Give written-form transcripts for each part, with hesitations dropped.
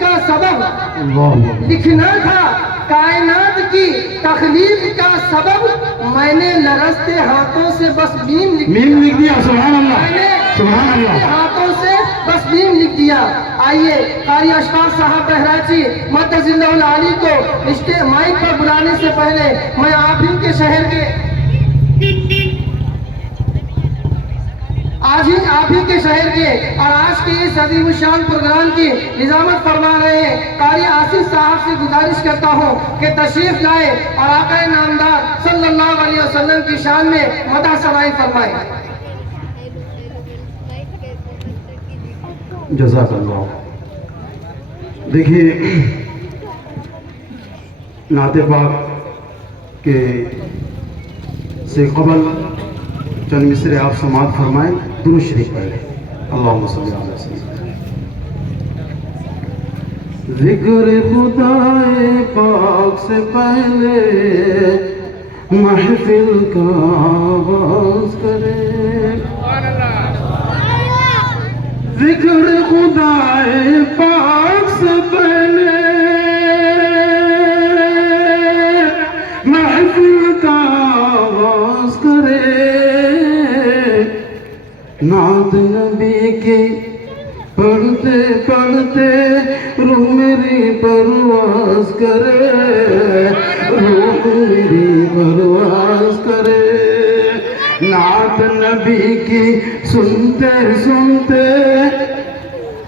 का सबब लिखना था, कायनात की तखलीक का सबब मैंने लरजते हाथों से बस मीम लिख दिया। सुभान अल्लाह, सुभान अल्लाह। हाथों से बस मीम लिख दिया। आइए कारी अशफाक साहब बहराची मद्दजिल्लाहुल आली को रिश्ते माइक पर बुलाने से पहले मैं आप ही के शहर के और आज के इस अज़ीमुश्शान प्रोग्राम की निजामत फरमा रहे हैं कारी आसिफ साहब से गुजारिश करता हूँ कि तशरीफ लाए और आक़ाए नामदार सल्लल्लाहु अलैहि वसल्लम की शान में मदह सनाई फरमाए। जज़ाकल्लाह। देखिए, नाते पाक के से कबल चंद मिसरे आप समात फरमाएं, दुरूद शरीफ पढ़ लें। अल्लाहुम्मा सल्ली अला सय्यिदिना। ज़िक्र खुदाए पाक से पहले महफिल का आगाज़ करें। ज़िक्र खुदाए पाक से पहले महफिल का आगाज़ करें। नात नबी की पढ़ते पढ़ते रूह मेरी परवाज़ करे, रूह मेरी परवाज़ करे। नात नबी की सुनते सुनते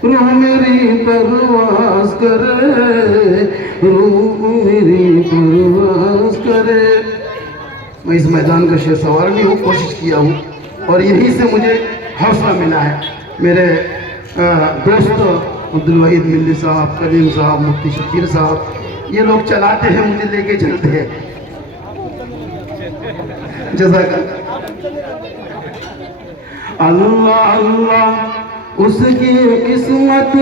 रूह मेरी परवाज़ करे, रूह मेरी परवाज़ करे। मैं इस मैदान का शेर सवार भी हूँ, कोशिश किया हूँ और यहीं से मुझे हौसला मिला है। मेरे दोस्त अब्दुल वहीद मिल्ली साहब, करीम साहब, मुफ्ती शकीर साहब, ये लोग चलाते हैं, मुझे लेके चलते हैं। जज़ाकल्लाह। अल्लाह अल्लाह उसकी किस्मत,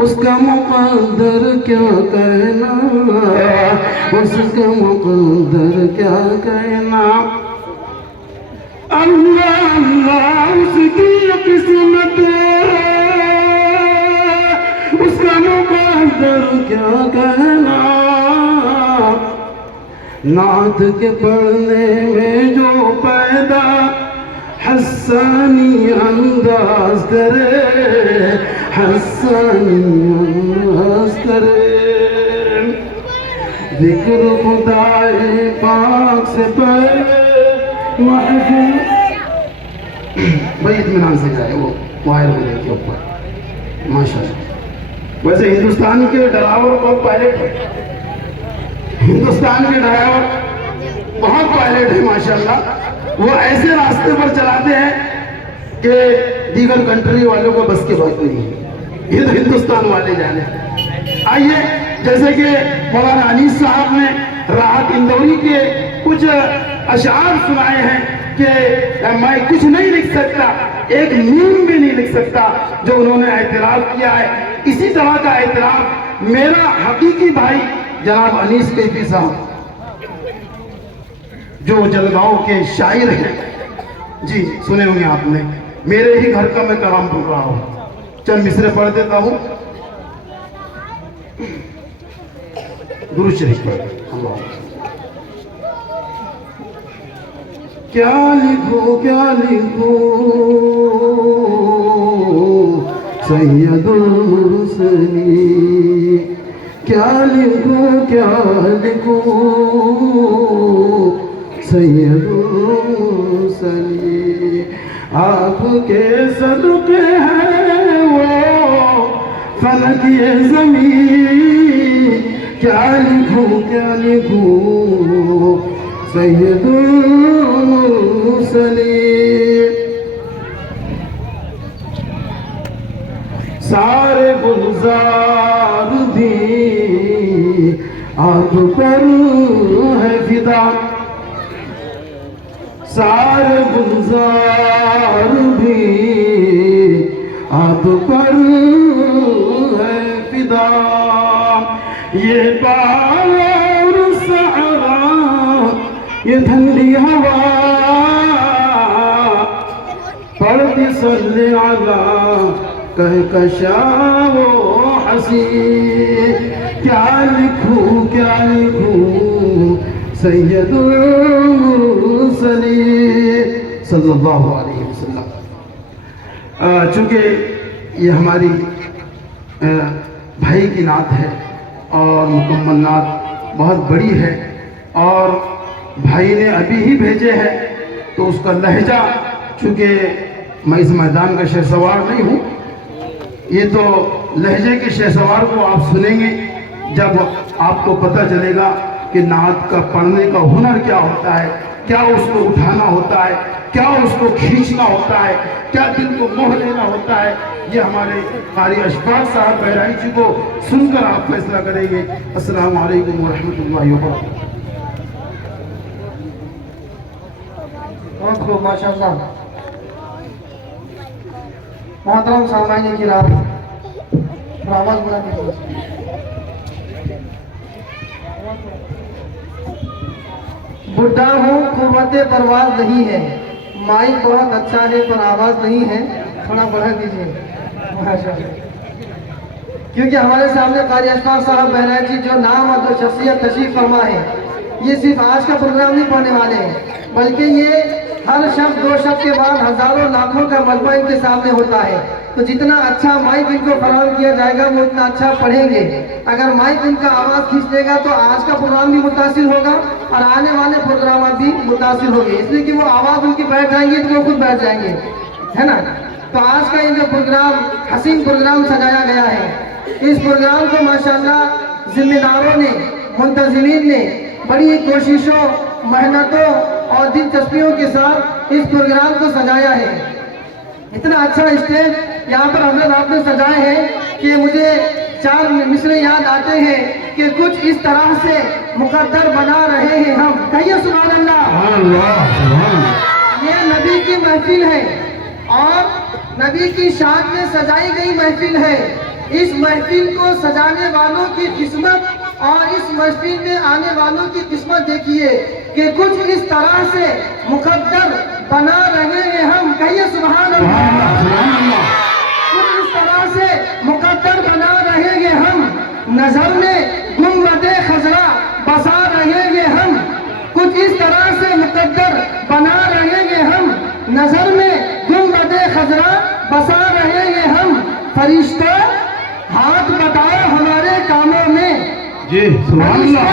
उसका मुक़द्दर क्या कहना, उसका मुक़द्दर क्या कहना। अल्लाह अल्लाह उसकी किस्मत, उसका मुक़द्दर क्या कहना। नात के पढ़ने में जो पैदा हस्सानी अंदाज करे, हस्सानी अंदाज करे। ज़िक्र खुदाए पाक से पहले भाई इत्मीनान से जाए, वो वायर हो जाए के ऊपर। माशाल्लाह। वैसे हिंदुस्तान के ड्राइवर बहुत पायलट है, हिंदुस्तान के ड्राइवर बहुत पायलट है माशाल्लाह। वो ऐसे रास्ते पर चलाते हैं कि दीगर कंट्री वालों को बस की बात नहीं है, ये तो हिंदुस्तान वाले जाने। आइए, जैसे कि मौलाना अनीस साहब ने राहत इंदौरी के कुछ अशार सुनाए हैं कि मैं कुछ नहीं लिख सकता, एक मीम भी नहीं लिख सकता, जो उन्होंने एतराफ़ किया है। इसी तरह का एतराफ़ मेरा हकीकी भाई जनाब अनीस कैफी साहब, जो जलगांव के शायर हैं, जी सुने होंगे आपने। मेरे ही घर का मैं कलाम पढ़ रहा हूँ, चंद मिसरे पढ़ देता हूँ। दुरूद शरीफ पढ़। अल्लाह। क्या लिखूं क्या लिखूं सैयदुल मुरसलीन, क्या लिखूं सैयदुल मुरसलीन। आपके सदक़े हैं वो फलक ये ज़मीन, क्या लिखूं सैयदुल मुरसलीन। सारे गुलजार दी आप पर है फिदा, सारे गुलजार भी आप पर है फिदा। ये बार सहरा ये ठंडी हवा पढ़ती सल्ले अला कह कशा वो हसी, क्या लिखूं सैयदुल मुरसलीन सल्लल्लाहु अलैहि वसल्लम। चूँकि ये हमारी भाई की नात है और मुकम्मल नात बहुत बड़ी है और भाई ने अभी ही भेजे हैं, तो उसका लहजा, चूँकि मैं इस मैदान का शहसवार नहीं हूँ, ये तो लहजे के शहसवार को आप सुनेंगे जब आपको पता चलेगा कि नात का पढ़ने का हुनर क्या होता है, क्या उसको उठाना होता है, क्या उसको खींचना होता है, क्या दिल को मोह लेना होता है। ये हमारे कारी अशफाक साहब बहराइच जी को सुनकर आप फैसला करेंगे। अस्सलाम वालेकुम व रहमतुल्लाहि व बरकातहू। माशाअल्लाह। मोहतरम सामाईन किराम, आवाज बढ़ा दीजिए। बुढ़ा हूँ कुव्वते परवाज नहीं है, माइक बहुत अच्छा है पर आवाज नहीं है, थोड़ा बढ़ा दीजिए। माशाअल्लाह। क्योंकि हमारे सामने कारी अशफाक साहब बहराइच जी जो नाम और जो शख्सियत तशरीफ फरमा है, ये सिर्फ आज का प्रोग्राम नहीं पढ़ने वाले हैं, बल्कि ये हर शब्द दो शब्द के बाद हजारों लाखों का मजमू इनके सामने होता है। तो जितना अच्छा माइक इनको फराहम किया जाएगा वो उतना अच्छा पढ़ेंगे। अगर माइक उनका आवाज़ खींच लेगा तो आज का प्रोग्राम भी मुतासिर होगा और आने वाले प्रोग्राम भी मुतासिर होंगे, इसलिए कि वो आवाज़ उनकी बैठ जाएंगी तो वो खुद बैठ जाएंगे, है ना। तो आज का ये जो प्रोग्राम हसीन प्रोग्राम सजाया गया है, इस प्रोग्राम को माशाअल्लाह जिम्मेदारों ने, मुंतज़िमीन ने बड़ी कोशिशों, मेहनतों और दिलचस्पियों के साथ इस प्रोग्राम को सजाया है। इतना अच्छा स्टेज यहाँ पर हजरत आपने सजाए हैं कि मुझे चार मिसरे याद आते हैं कि कुछ इस तरह से मुकद्दर बना रहे हैं हम। कहिए सुभान अल्लाह। ये नबी की महफिल है और नबी की शान में सजाई गई महफिल है। इस महफिल को सजाने वालों की किस्मत और इस महफिल में आने वालों की किस्मत देखिए कि कुछ इस तरह से मुकद्दर बना रहे हैं हम। कहिए सुभान अल्लाह। कुछ इस तरह से मुकद्दर बना रहे हैं हम, नजर में गुंबदे खजरा बसा रहे हैं हम। कुछ इस तरह से मुकद्दर बना रहे हैं हम, नजर में गुंबदे खजरा बसा रहे हैं हम। फरिश्ता हाथ बताओ हमारे कामों में, जी सुभान अल्लाह।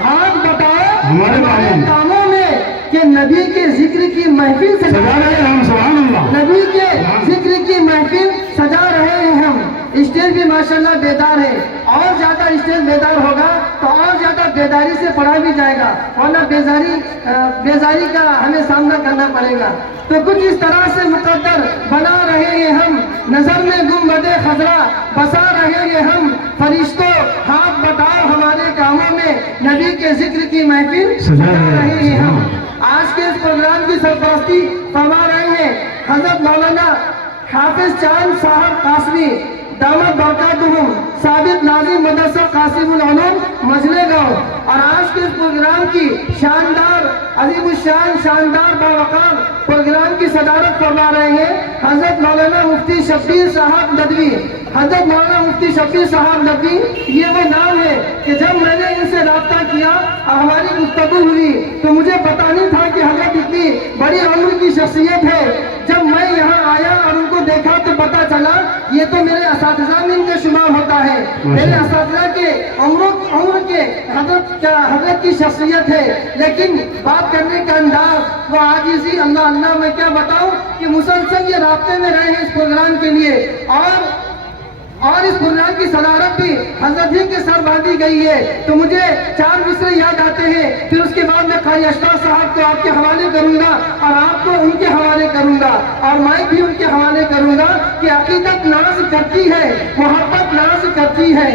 हाथ बताओ हमारे कामों में कि नबी के जिक्र की महफिल सजा रहे हैं हम। सुभान अल्लाह। नबी के जिक्र की महफिल सजा रहे हैं हम। स्टेज भी माशाल्लाह बेदार है, और ज्यादा स्टेज बेदार होगा तो और ज्यादा बेदारी से पढ़ा भी जाएगा, वरना बेजारी का हमें सामना करना पड़ेगा। तो कुछ इस तरह से मुकद्दर बना रहे हैं हम, नजर में गुंबदे खजरा बसा रहे हैं हम। फरिश्तों हाथ बताओ हमारे कामों में, नबी के जिक्र की महफिल सजा रहे हैं हम। आज के इस प्रोग्राम की सरपरस्ती फरमा रहे हैं हजरत मौलाना हाफिज चांद साहब कासमी दामद बरकातुहुम, साबित नाज़िम मदरसा कासिमुल उलूम मजले गाँव। और आज के इस प्रोग्राम की शानदार अजीमुशान शानदार बावकार प्रोग्राम की सदारत फरमा रहे हैं हजरत मौलाना मुफ्ती शब्बीर साहब नदवी। हजरत मौलाना मुफ्ती शब्बीर साहब नदवी, ये वो नाम है कि जब मैंने इनसे राब्ता किया और हमारी गुफ्तगू हुई तो मुझे पता नहीं था कि हजरत इतनी बड़ी उम्र की शख्सियत है। जब मैं यहाँ आया और उनको देखा तो पता चला ये तो मेरे असातिज़ा में इनका शुमार होता है। मेरे असातिज़ा के उम्र के हजरत की शख्सियत है, लेकिन बात करने का अंदाज वो आजिज़ी, अल्लाह अल्लाह मैं क्या बताऊं कि मुसलसल ये राब्ते में रहे हैं इस प्रोग्राम के लिए। और इस प्रोग्राम की सदारत भी हजरत ही के सर बांधी गई है। तो मुझे चार मिसरे याद आते हैं, फिर उसके बाद मैं कारी अशफाक साहब को आपके हवाले करूंगा और आपको उनके हवाले करूंगा और माइक भी उनके हवाले करूंगा कि अकीदत नाज करती है, मोहब्बत नाज करती है,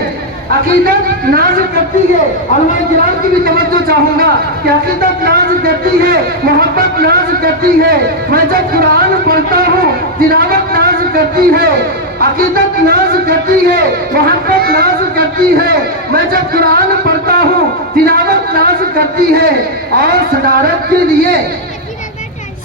अकीदत नाज करती है। और मैं किराम की भी तवज्जो चाहूंगा कि अकीदत नाज करती है, मोहब्बत नाज करती है। मैं जब कुरान पढ़ता हूँ तिलावत नाज करती है, अकीदत नाज करती है, मोहब्बत नाज करती है। मैं जब कुरान पढ़ता हूँ तिलावत नाज करती है। और सदारत के लिए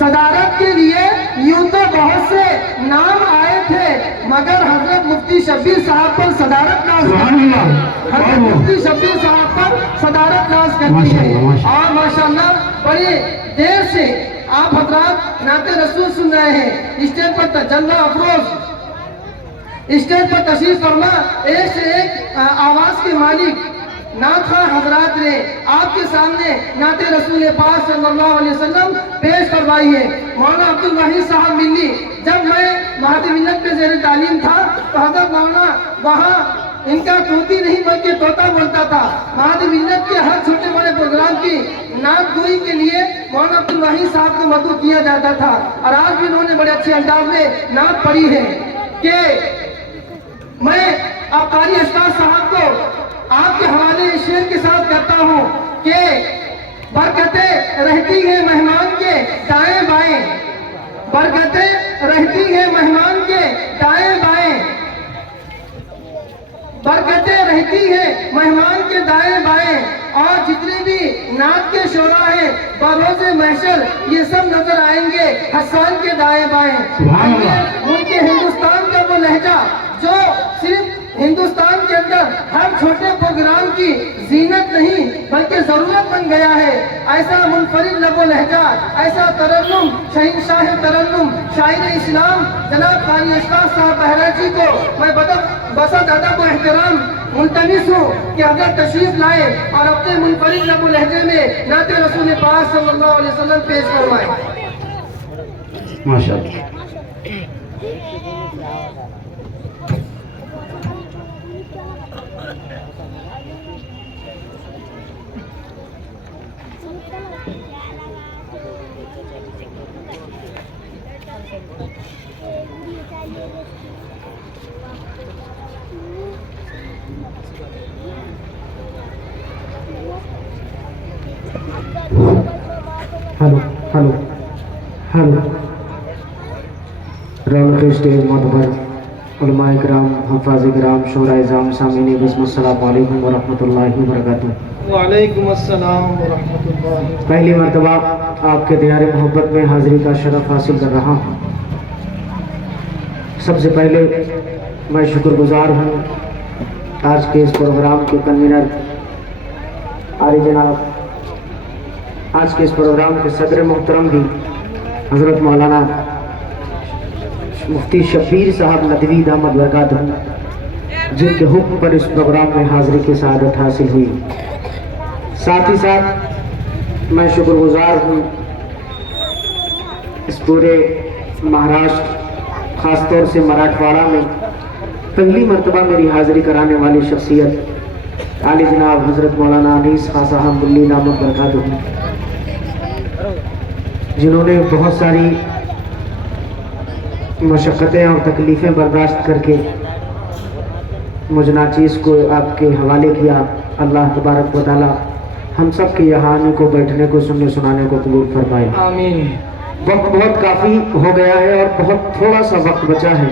सदारत के लिए यूं तो बहुत से नाम आए थे, मगर हजरत मुफ्ती शब्बीर साहब पर सदारत नाज करती है। हजरत मुफ्ती शब्बीर साहब पर सदारत नाज करती है। और माशाल्लाह बड़ी देर से आप हजरात नाते रसूल सुन रहे हैं। स्टेज पर तजल्ला अफरोज स्टेज पर तशरीफ फरमा एक से एक आवाज के मालिक नात खां हजरात ने आपके सामने नाते रसूल पाक सल्लल्लाहु अलैहि वसल्लम पेश करवाई है। मौलाना अब्दुल वहीद साहब मिल्ली, जब मैं महदी मिल्लत में ज़ेर तालीम था तो हजरत मौलाना वहाँ इनका तोती नहीं बल्कि तोता बोलता था। महदी मिल्लत के हर छोटे बड़े प्रोग्राम की नात गोई के लिए मौलाना अब्दुल वहीद साहब को मदऊ किया जाता था। और आज भी उन्होंने बड़े अच्छे अंदाज में नात पढ़ी है कि मैं अब कारी अशफाक साहब को आपके हवाले इस शेर के साथ करता हूँ कि बरकतें रहती हैं मेहमान के दाएं बाएं, बरकतें रहती हैं मेहमान के दाएं बाएं, बरकतें रहती हैं मेहमान के दाएं बाएं। और जितने भी नात के शोरा हैं बरोज़े महशर ये सब नजर आएंगे हसन के दाएं बाएं। मुल्क हिंदुस्तान का वो लहजा जो सिर्फ हिंदुस्तान के अंदर हर छोटे प्रोग्राम की जीनत नहीं बल्कि जरूरत बन गया है। ऐसा मुनफरिद लबो लहजा, ऐसा तरन्नुम, शहंशाह तरन्नुम, शायर इस्लाम जनाब कारी अशफाक साहब बहराइची को मैं बसा दादा को एहतराम मुल्तमिस हूँ कि अगर तशरीफ लाए और अपने मुनफरिद लबो लहजे में नाते रसूल पाक सल्लल्लाहु अलैहि वसल्लम पेश करवाए। माशाअल्लाह। हेलो हेलो हेलो रौनक स्टेज मोतबर उलमाए किराम, हफ़ाज़ किराम, शोराए जाम, सामीन बिस्म, अस्सलामु अलैकुम व रहमतुल्लाहि व बरकातुहू। वालेकुम अस्सलाम व रहमतुल्लाहि। पहली मर्तबा आपके दियार मोहब्बत में हाज़िरी का शरफ़ हासिल कर रहा हूँ। सबसे पहले मैं शुक्रगुजार हूँ आज के इस प्रोग्राम के कन्वीनर आली जनाब, आज के इस प्रोग्राम के सदर मोहतरम भी हज़रत मौलाना मुफ्ती शब्बीर साहब नदवी दामद बरकातहू, जिनके हुक्म पर इस प्रोग्राम में हाज़िरी की सआदत हासिल हुई। साथ ही साथ मैं शुक्रगुजार हूँ इस पूरे महाराष्ट्र, ख़ासतौर से मराठवाड़ा में पहली मर्तबा मेरी हाज़िरी कराने वाली शख्सियत आली जनाब हज़रत मौलाना अनीस खां साहब मुल्ली दामद बरकातहू, जिन्होंने बहुत सारी मशक्क़तें और तकलीफ़ें बर्दाश्त करके मुझ नाचीज़ को आपके हवाले किया। अल्लाह तबारक व तआला हम सब के यहाँ आने को, बैठने को, सुनने सुनाने को कबूल फरमाए। आमीन। वक्त बहुत काफ़ी हो गया है और बहुत थोड़ा सा वक्त बचा है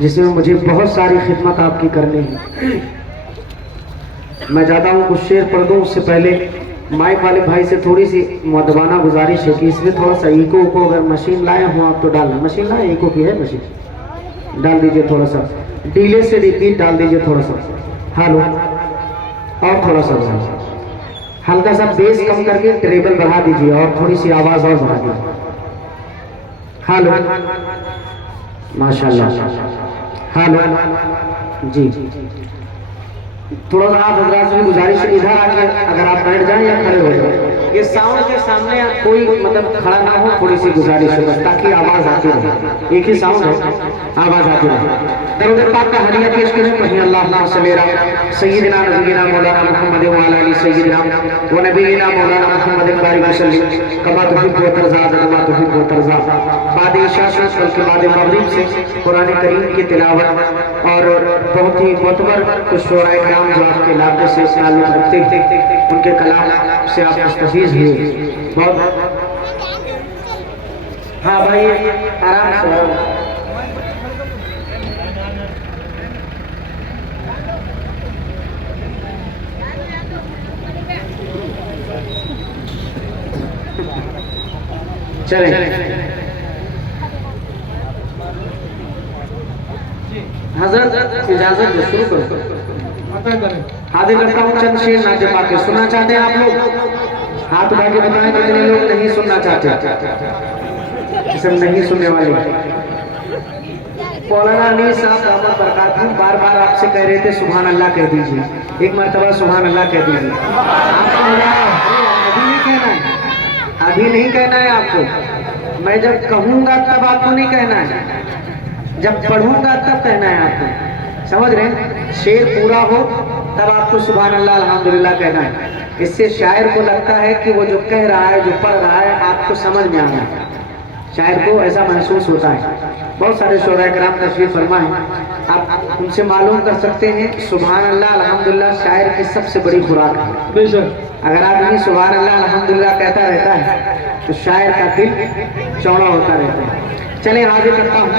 जिसमें मुझे बहुत सारी खिदमत आपकी करनी है। मैं चाहता हूँ कुछ शेर पढ़ दूँ, उससे पहले माइक वाले भाई से थोड़ी सी मुअद्दबाना गुजारिश है कि इसमें थोड़ा सा इको को, अगर मशीन लाए हो आप तो डालना। मशीन लाए, इको की है मशीन, डाल दीजिए थोड़ा सा, डीले से रिपीट डाल दीजिए थोड़ा सा। हेलो, और थोड़ा सा हल्का सा बेस कम करके ट्रेबल बढ़ा दीजिए और थोड़ी सी आवाज़ और बढ़ा दीजिए। हेलो, माशाल्लाह। हेलो जी, थोड़ा सा आप हजरात से गुजारिश है इधर आके अगर आप बैठ जाएं या खड़े हो जाएं, ये साउंड के सामने कोई मतलब खड़ा ना हो, थोड़ी सी गुजारिश है बस, ताकि आवाज़ आती रहे। एक ही साउंड है, आवाज़ आती रहे। दरूद पाक का हदिया पेश करें, पढ़िए अल्लाहुम्मा सल्ली अला सय्यिदिना नबीना मौलाना मुहम्मद व अला आलि सय्यिदिना व नबीना मौलाना मुहम्मद बारिक वसल्लम कमा तुहिब्बु व तर्ज़ा कमा तुहिब्बु व तर्ज़ा। बाद इशा से बल्कि बाद मगरिब से कुरान करीम की तिलावत और बहुत ही मोतबर कुछ शोराए किराम जो आपके इलाके से ताल्लुक़ रखते थे, उनके कलाम से आप मुस्तफ़ीज़ हुए। बहुत हाँ भाई, आराम से। चले हजरत इजाजत दो, शुरू करो। हाजिर करता हूँ चंद शेर नाते पाके। सुनना चाहते हैं आप लोग? हाथ उठा के बताएं कितने लोग नहीं सुनना चाहते। सब नहीं सुनने वाले। मौलाना अनीस साहब दामद बरकातहू बार बार आपसे कह रहे थे सुभान अल्लाह कह दीजिए, एक मरतबा सुभान अल्लाह कह दीजिए। अभी नहीं कहना है, अभी नहीं कहना है आपको। मैं जब कहूँगा तब आपको नहीं कहना है, जब पढ़ूंगा तब कहना है आपको। समझ रहे हैं? शेर पूरा हो तब आपको सुभान अल्लाह अल्हम्दुलिल्लाह कहना है। इससे शायर को लगता है कि वो जो कह रहा है, जो पढ़ रहा है, आपको समझ में आ रहा है। शायर को ऐसा महसूस होता है। बहुत सारे शोरा कराम तशरीफ फरमा है, आप उनसे मालूम कर सकते हैं। सुभान अल्लाह अल्हम्दुलिल्लाह शायर की सबसे बड़ी खुराक है। अगर आदमी सुभान अल्लाह अल्हम्दुलिल्लाह कहता रहता है तो शायर का दिल चौड़ा होता रहता है। चले हाजिर करता हूँ।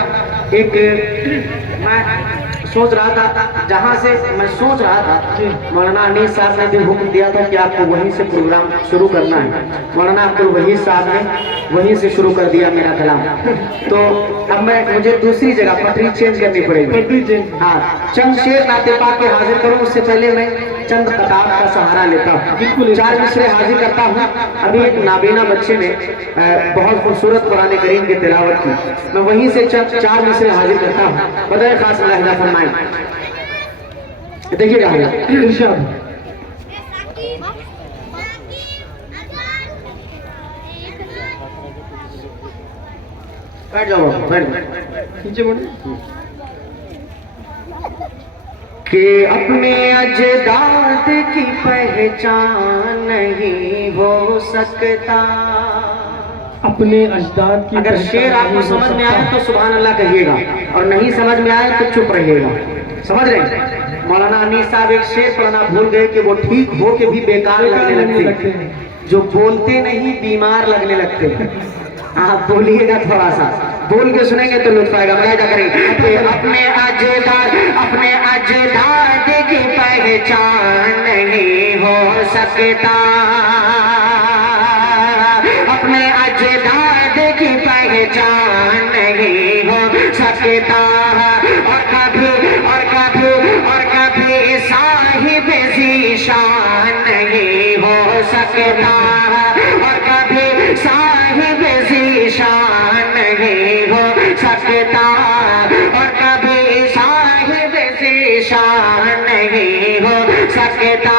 एक मैं सोच रहा था, जहाँ से मैं सोच रहा था, मौलाना अनीस साहब ने भी हुक्म दिया था कि आपको वहीं से प्रोग्राम शुरू करना है। मौलाना अब्दुल वहीद साहब ने वहीं से शुरू कर दिया मेरा कलाम। तो अब मुझे दूसरी जगह पटरी चेंज करनी पड़ेगी। हाँ, चंद शेर नाते पाक के हाजिर करूँ, उससे पहले मैं चंद किताब का सहारा लेता हूँ। 4 मिसरे हाजिर करता हूँ। अभी एक नाबीना बच्चे ने बहुत खूबसूरत कुरान करीम की तिलावत की, मैं वहीं से 4 मिसरे हाजिर करता हूँ। बदर खास मुलाहिजा फरमाएं। देखिएगा इरशाद। बैठ जाओ, बैठ नीचे बोलो। कि अपने अजदाद की पहचान नहीं हो सकता। अपने अजदाद की अगर शेर आपको समझ में आए तो सुभान अल्लाह कहिएगा, और नहीं समझ में आए तो चुप रहिएगा। समझ रहे? मौलाना अनीस साहब एक शेर पढ़ना भूल गए कि वो ठीक हो के भी बेकार लगने लगते हैं, जो बोलते नहीं बीमार लगने लगते हैं। आप बोलिएगा, थोड़ा सा बोल के सुनेंगे तो लुत्फ आएगा। मुलाहिजा करेंगे। अपने अजदाद की पहचान नहीं हो सकता। अपने अजदाद की पहचान नहीं हो सकता। और कभी साहिब ज़ीशान नहीं हो सकता। और कभी साहिब ज़ीशान नहीं हो सकता। और कभी साहिब ज़ीशान नहीं हो सकता।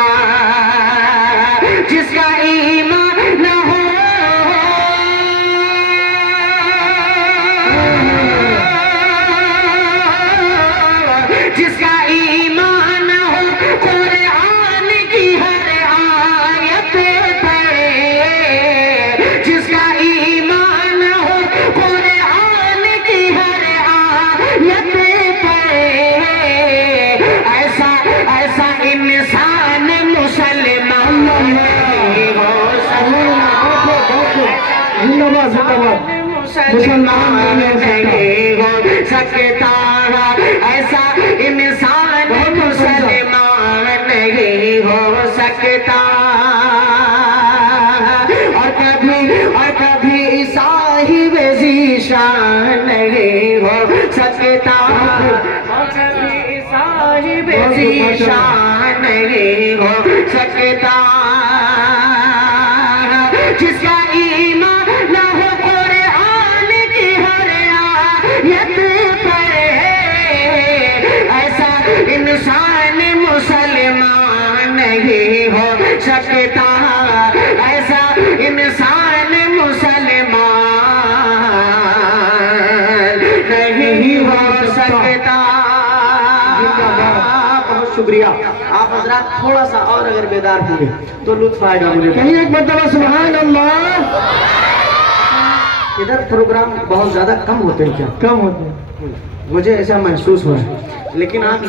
जिसका ईमान न हो, जिसका ईमान हो, कुरान की हर आयत पढ़े। जिसका ईमान हो, कुरान की हर आयत पढ़े। ऐसा इंसान मुसलमान नहीं हो सकता। ऐसा इंसान मुसलमान नहीं हो सकता। और कभी साहिब ज़ीशान नहीं हो सकता। और कभी साहिब ज़ीशान नहीं हो सकता। जिसका ईमान न हो, कुरान की हर आयत पढ़े। ऐसा इंसान मुसलमान नहीं हो सकता। ऐसा इंसान मुसलमान नहीं हो सकता। बहुत शुक्रिया। आप हजरात थोड़ा सा और अगर बेदार होंगे तो लुत्फ आएगा मुझे। कहीं एक मरतबा सुभान अल्लाह। इधर प्रोग्राम बहुत ज्यादा कम होते हैं क्या? कम होते हैं। मुझे ऐसा महसूस हो रहा है, लेकिन आप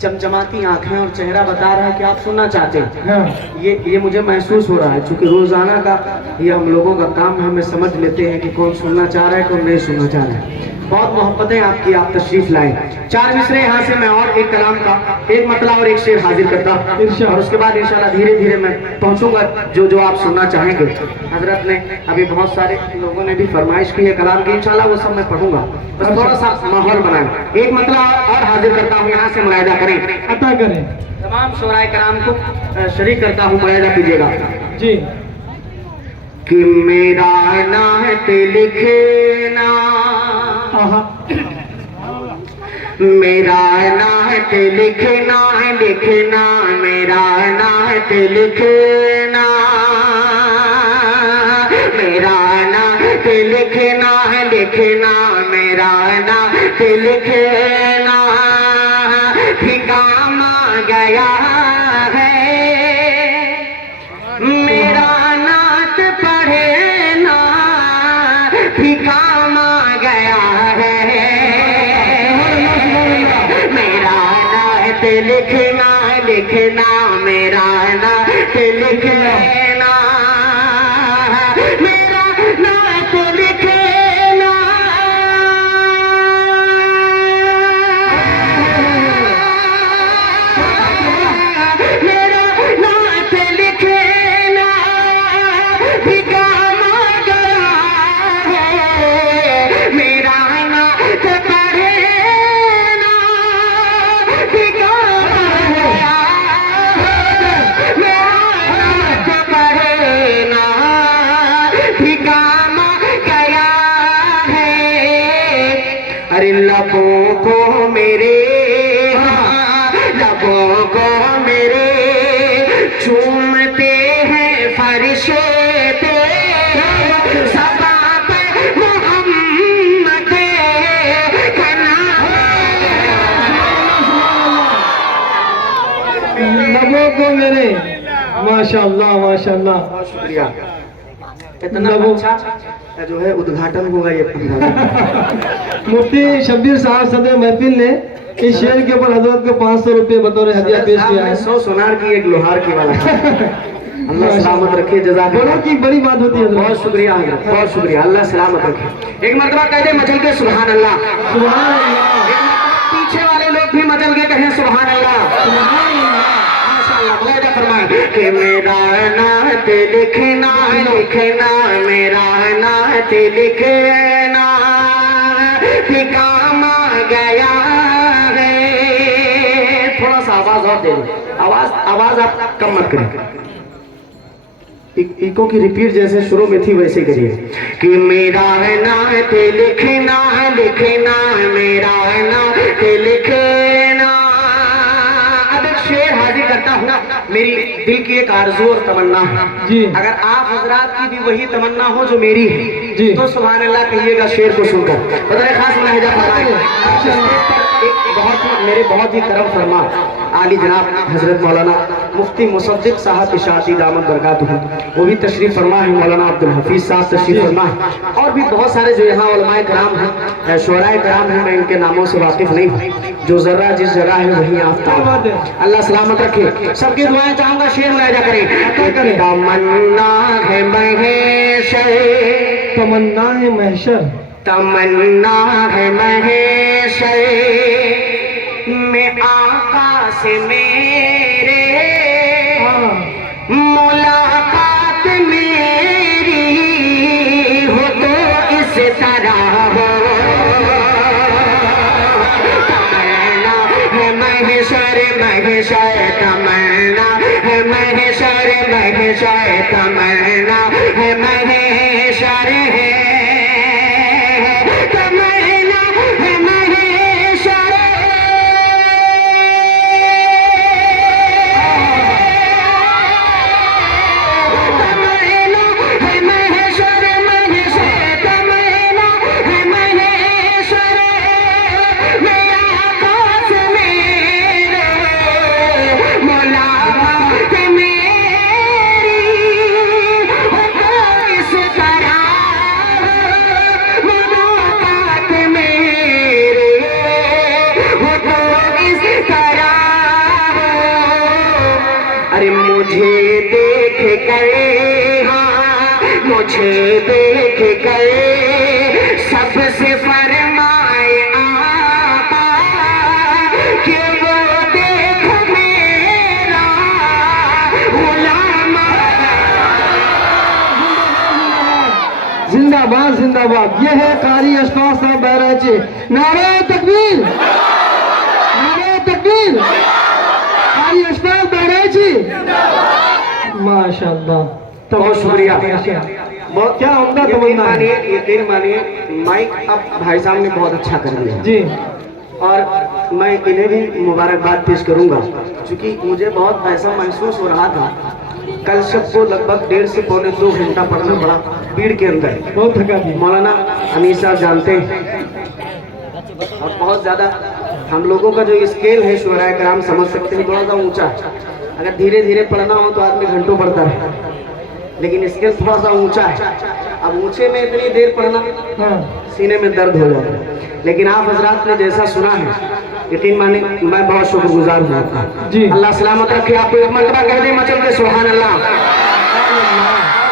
चमचमाती आंखें और चेहरा बता रहा है कि आप सुनना चाहते हैं। हाँ। ये मुझे महसूस हो रहा है, क्योंकि रोजाना का ये हम लोगों का काम है। हमें समझ लेते हैं कि कौन सुनना चाह रहा है, कौन नहीं सुनना चाह रहा है। बहुत मोहब्बतें आपकी, आप तशरीफ लाए। 4 मिसरे यहाँ से मैं और एक कलाम का एक मतला और एक शेर हाजिर करता इरशाद। और उसके बाद इंशाल्लाह धीरे धीरे मैं पहुंचूंगा जो जो आप सुनना चाहेंगे। हजरत ने अभी बहुत सारे लोगों ने भी फरमाइश की है कलाम की, इंशाल्लाह वो सब मैं पढ़ूंगा, बस थोड़ा सा माहौल बनाए। एक मतला और हाजिर करता हूँ, यहाँ से मुलाहिदा करें। अता करें। तमाम शोराए कराम को शरीक करता हूँ, मुलाहिदा कीजिएगा जी। कि मेरा नात लिखना, आहा। मेरा नात लिखना, लिखना मेरा नात लिखना, मेरा नात लिखना, लिखना मेरा नात लिखना, ठिकाना गया है मेरा नात पढ़ना, ठिकाना गया है मेरा नात लिखना, लिखना मेरा नात लिखना, मेरा नात लिखना, मेरा नात लिखना, ठिकाना गया है मेरा नात पढ़ना, ठिकाना गया है मेरा नात पढ़ना, ठिकाना गया है। अरे लबों को मेरे, लबों को मेरे चूमते हैं फरिश्ते, सबाब मोहम्मद का नाम। लबों को मेरे, माशाल्लाह माशाल्लाह। बहुत शुक्रिया, इतना लबों- अच्छा जो है उद्घाटन होगा ये मुफ्ती शब्बीर साहब सदर महफिल ने इस शेर के ऊपर हजरत को 500 रुपये बतौर हदिया पेश किया है। 100 सोनार की एक लोहार की वाला अल्लाह सलामत रखे, जज़ाक दोनों की बड़ी बात होती है हजरत। बहुत शुक्रिया हजरत, बहुत शुक्रिया, अल्लाह सलामत रखे। एक मरतबा कह दे मचल के सुभान अल्लाह, सुभान अल्लाह, एक मरतबा पीछे वाले लोग भी मचल के कहें सुभान अल्लाह। सुभान अल्लाह। माशाअल्लाह, मुलाहिदा फरमाए कि मेरा नात लिखना, लिखना मेरा नात लिखना, ठिकाना गया है। थोड़ा सा आवाज और दे दो, आवाज आप कम मत करें, इको की रिपीट जैसे शुरू में थी वैसे करिए कि मेरा नात लिखना, लिखना मेरा नात लिखना। अब एक शेर हाजिर करता हूँ, मेरी दिल की एक आरज़ू और तमन्ना है जी। अगर आप हजरात की भी वही तमन्ना हो जो मेरी है जी। तो सुभान अल्लाह कहिएगा शेर को सुनकर। बदर खास मुलाहिदा फरमाए, एक बहुत ही मेरे बहुत ही करम फरमा आली जनाब हजरत मौलाना मुफ्ती मुसद्दिक साहब इशाती दामद बरकातहू, वो भी तशरीफ फरमा है, मौलाना अब्दुल हफीज साहब तशरीफ फरमा है, और भी बहुत सारे जो यहाँ उलमाए कराम हैं, शोराए कराम हैं, मैं इनके नामों से वाकिफ नहीं हूँ। जो जर्रा जिस जगह है वहीं आफ्ताब, अल्लाह सलामत रखे। सबकी दुआएं चाहूंगा, शेर मुलाहिदा करें। तमन्ना है महेशर, तमन्ना है महशर, तमन्ना है महेशर में आका से मेरे, मुलाकात मेरी हो तो इस तरह हो। तमन्ना है महेशर, महेशर तमन्ना है महेशर, महेशर तमन्ना है महेशर है, तमन्ना है महेशर, तमन्ना है महेशर, महेशर तमन्ना है महेशर में आकाश मेरे, मुलाकात मेरी हो तो इस तरह, मुलाकात मेरी हो तो इस तरह। अरे मुझे देख कर, हाँ मुझे देख कर सबसे फरमा जिंदाबाद। ये है कारी अशफाक साहब बहराइच। नारे तकबीर, नारे तकबीर। कारी अशफाक बहराइच, माशाअल्लाह। बहुत शुक्रिया। बहुत क्या उम्दा यकीन तमन्ना है। मानिए, यकीन मानिए, माइक अब भाई साहब ने बहुत अच्छा कर दिया जी और मैं इन्हें भी मुबारकबाद पेश करूंगा, क्योंकि मुझे बहुत ऐसा महसूस हो रहा था कल सबको लगभग 1.5 से पौने 2 घंटा पढ़ना पड़ा भीड़ के अंदर। बहुत थका दी। मौलाना अनीस साहब जानते हैं और बहुत ज़्यादा हम लोगों का जो स्केल है शुअराए कराम समझ सकते हैं, थोड़ा सा ऊंचा है। अगर धीरे धीरे पढ़ना हो तो आदमी घंटों पढ़ता है, लेकिन स्केल थोड़ा सा ऊंचा है। अब ऊंचे में इतनी देर पढ़ना, हाँ सीने में दर्द हो जाता है। लेकिन आप हजरात ने जैसा सुना है, यकीन माने मैं बहुत शुक्रगुजार हूँ आपका। जी। अल्लाह सलामत रखे आपको। एक मरतबा कह दे मचल के सुभान अल्लाह।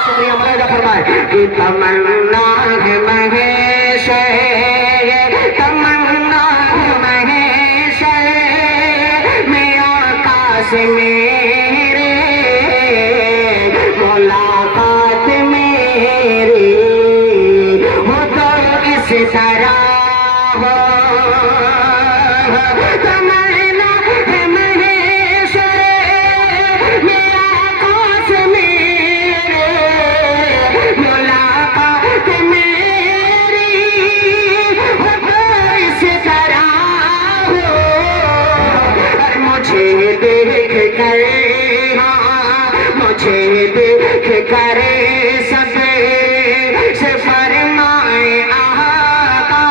शुक्रिया, मलाइका फरमाए कि तमन्ना है महेश, तमन्ना है महेश, मैं आकाश मेरे, मुलाकात मेरी हो तो इस तरह हो। तमन्ना है महेश, मैं आकाश मेरे, मुलाकात मेरी हो तो इस तरह हो। और मुझे देख कर, हाँ मुझे देख कर सब से फरमाए आका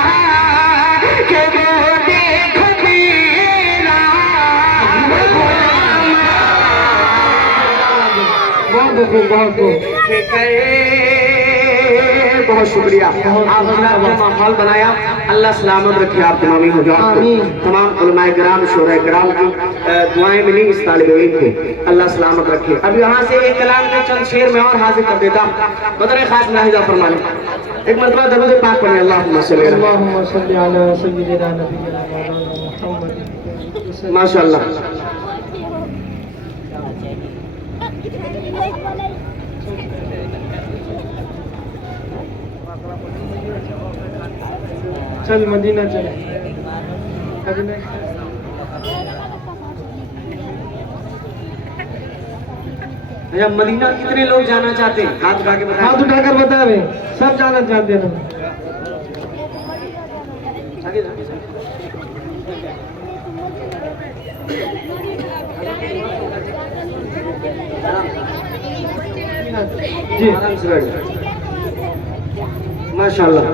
कि वो देख मेरा बहुत बहुत शुक्रिया। आप हजरात ने माहौल बनाया, अल्लाह सलामत रखे आप तमामी हुजूर को। तमाम उलमाए किराम शोराए किराम की दुआएं मिली इस तालिब इल्म को, अल्लाह सलामत रखे। अब यहाँ से एक कलाम के चंद शेर में और हाजिर कर देता हूँ। बदर खास मुलाहिजा फरमाने, एक मरतबा दरूद पाक पढ़ें। अल्लाहुम्मा सल्ली अला अल्लाहुम्मा सल्ली अला सय्यिदिना नबिय्यिना मौलाना मुहम्मद। माशाअल्लाह। चल मदीना चले। अच्छा, मदीना कितने लोग जाना चाहते हैं? हाथ उठा के बताएं। हाथ उठाकर बता रहे सब जाना चाहते हैं। आगे जाओ। जी आराम से बैठ। माशाअल्लाह।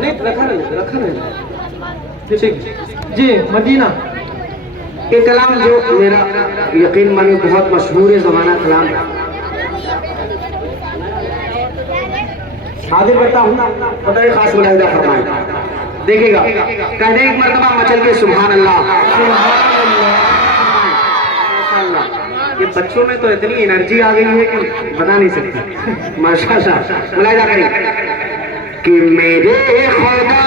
नहीं रखा नहीं। ठीक। जी मदीना एक कलाम जो मेरा यकीन मानिए बहुत मशहूर है ज़माना कलाम, हाजिर करता हूँ। बताइए खास मुलाहिजा फरमाए। देखिएगा, कहते एक मरतबा मचल के सुभान अल्लाह। माशाअल्लाह, ये बच्चों में तो इतनी एनर्जी आ गई है कि बता नहीं सकते। माशाअल्लाह, मुलाहिजा करिए कि मेरे खुदा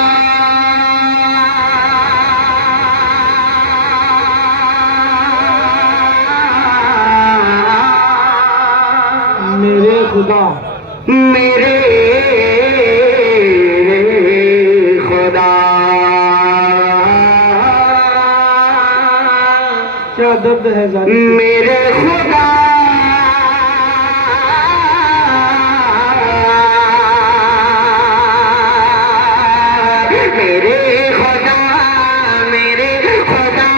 मेरे खुदा, मेरे खुदा क्या दर्द है जाने। मेरे खुदा मेरे खुदा मेरे खुदा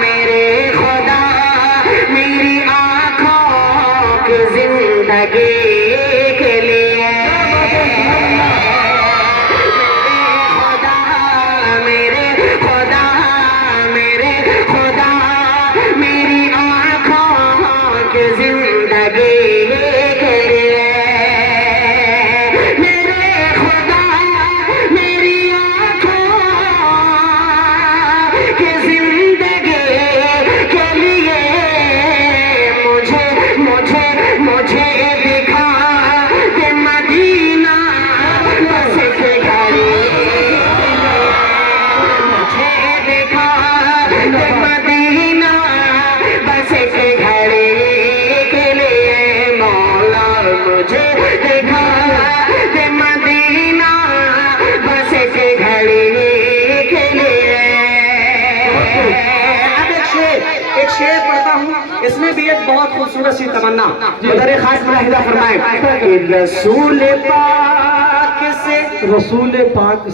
मेरे खुदा मेरी आँखों की जिंदगी के लिए मेरे खुदा मेरे खुदा मेरी आँखों की जिंदगी के लिए मेरे खुदा मेरी आँखों शेर पढ़ता हूँ, इसमें भी एक बहुत खूबसूरत सी तमन्ना उधर खास मुलाहिजा फरमाए कि रसूल पाक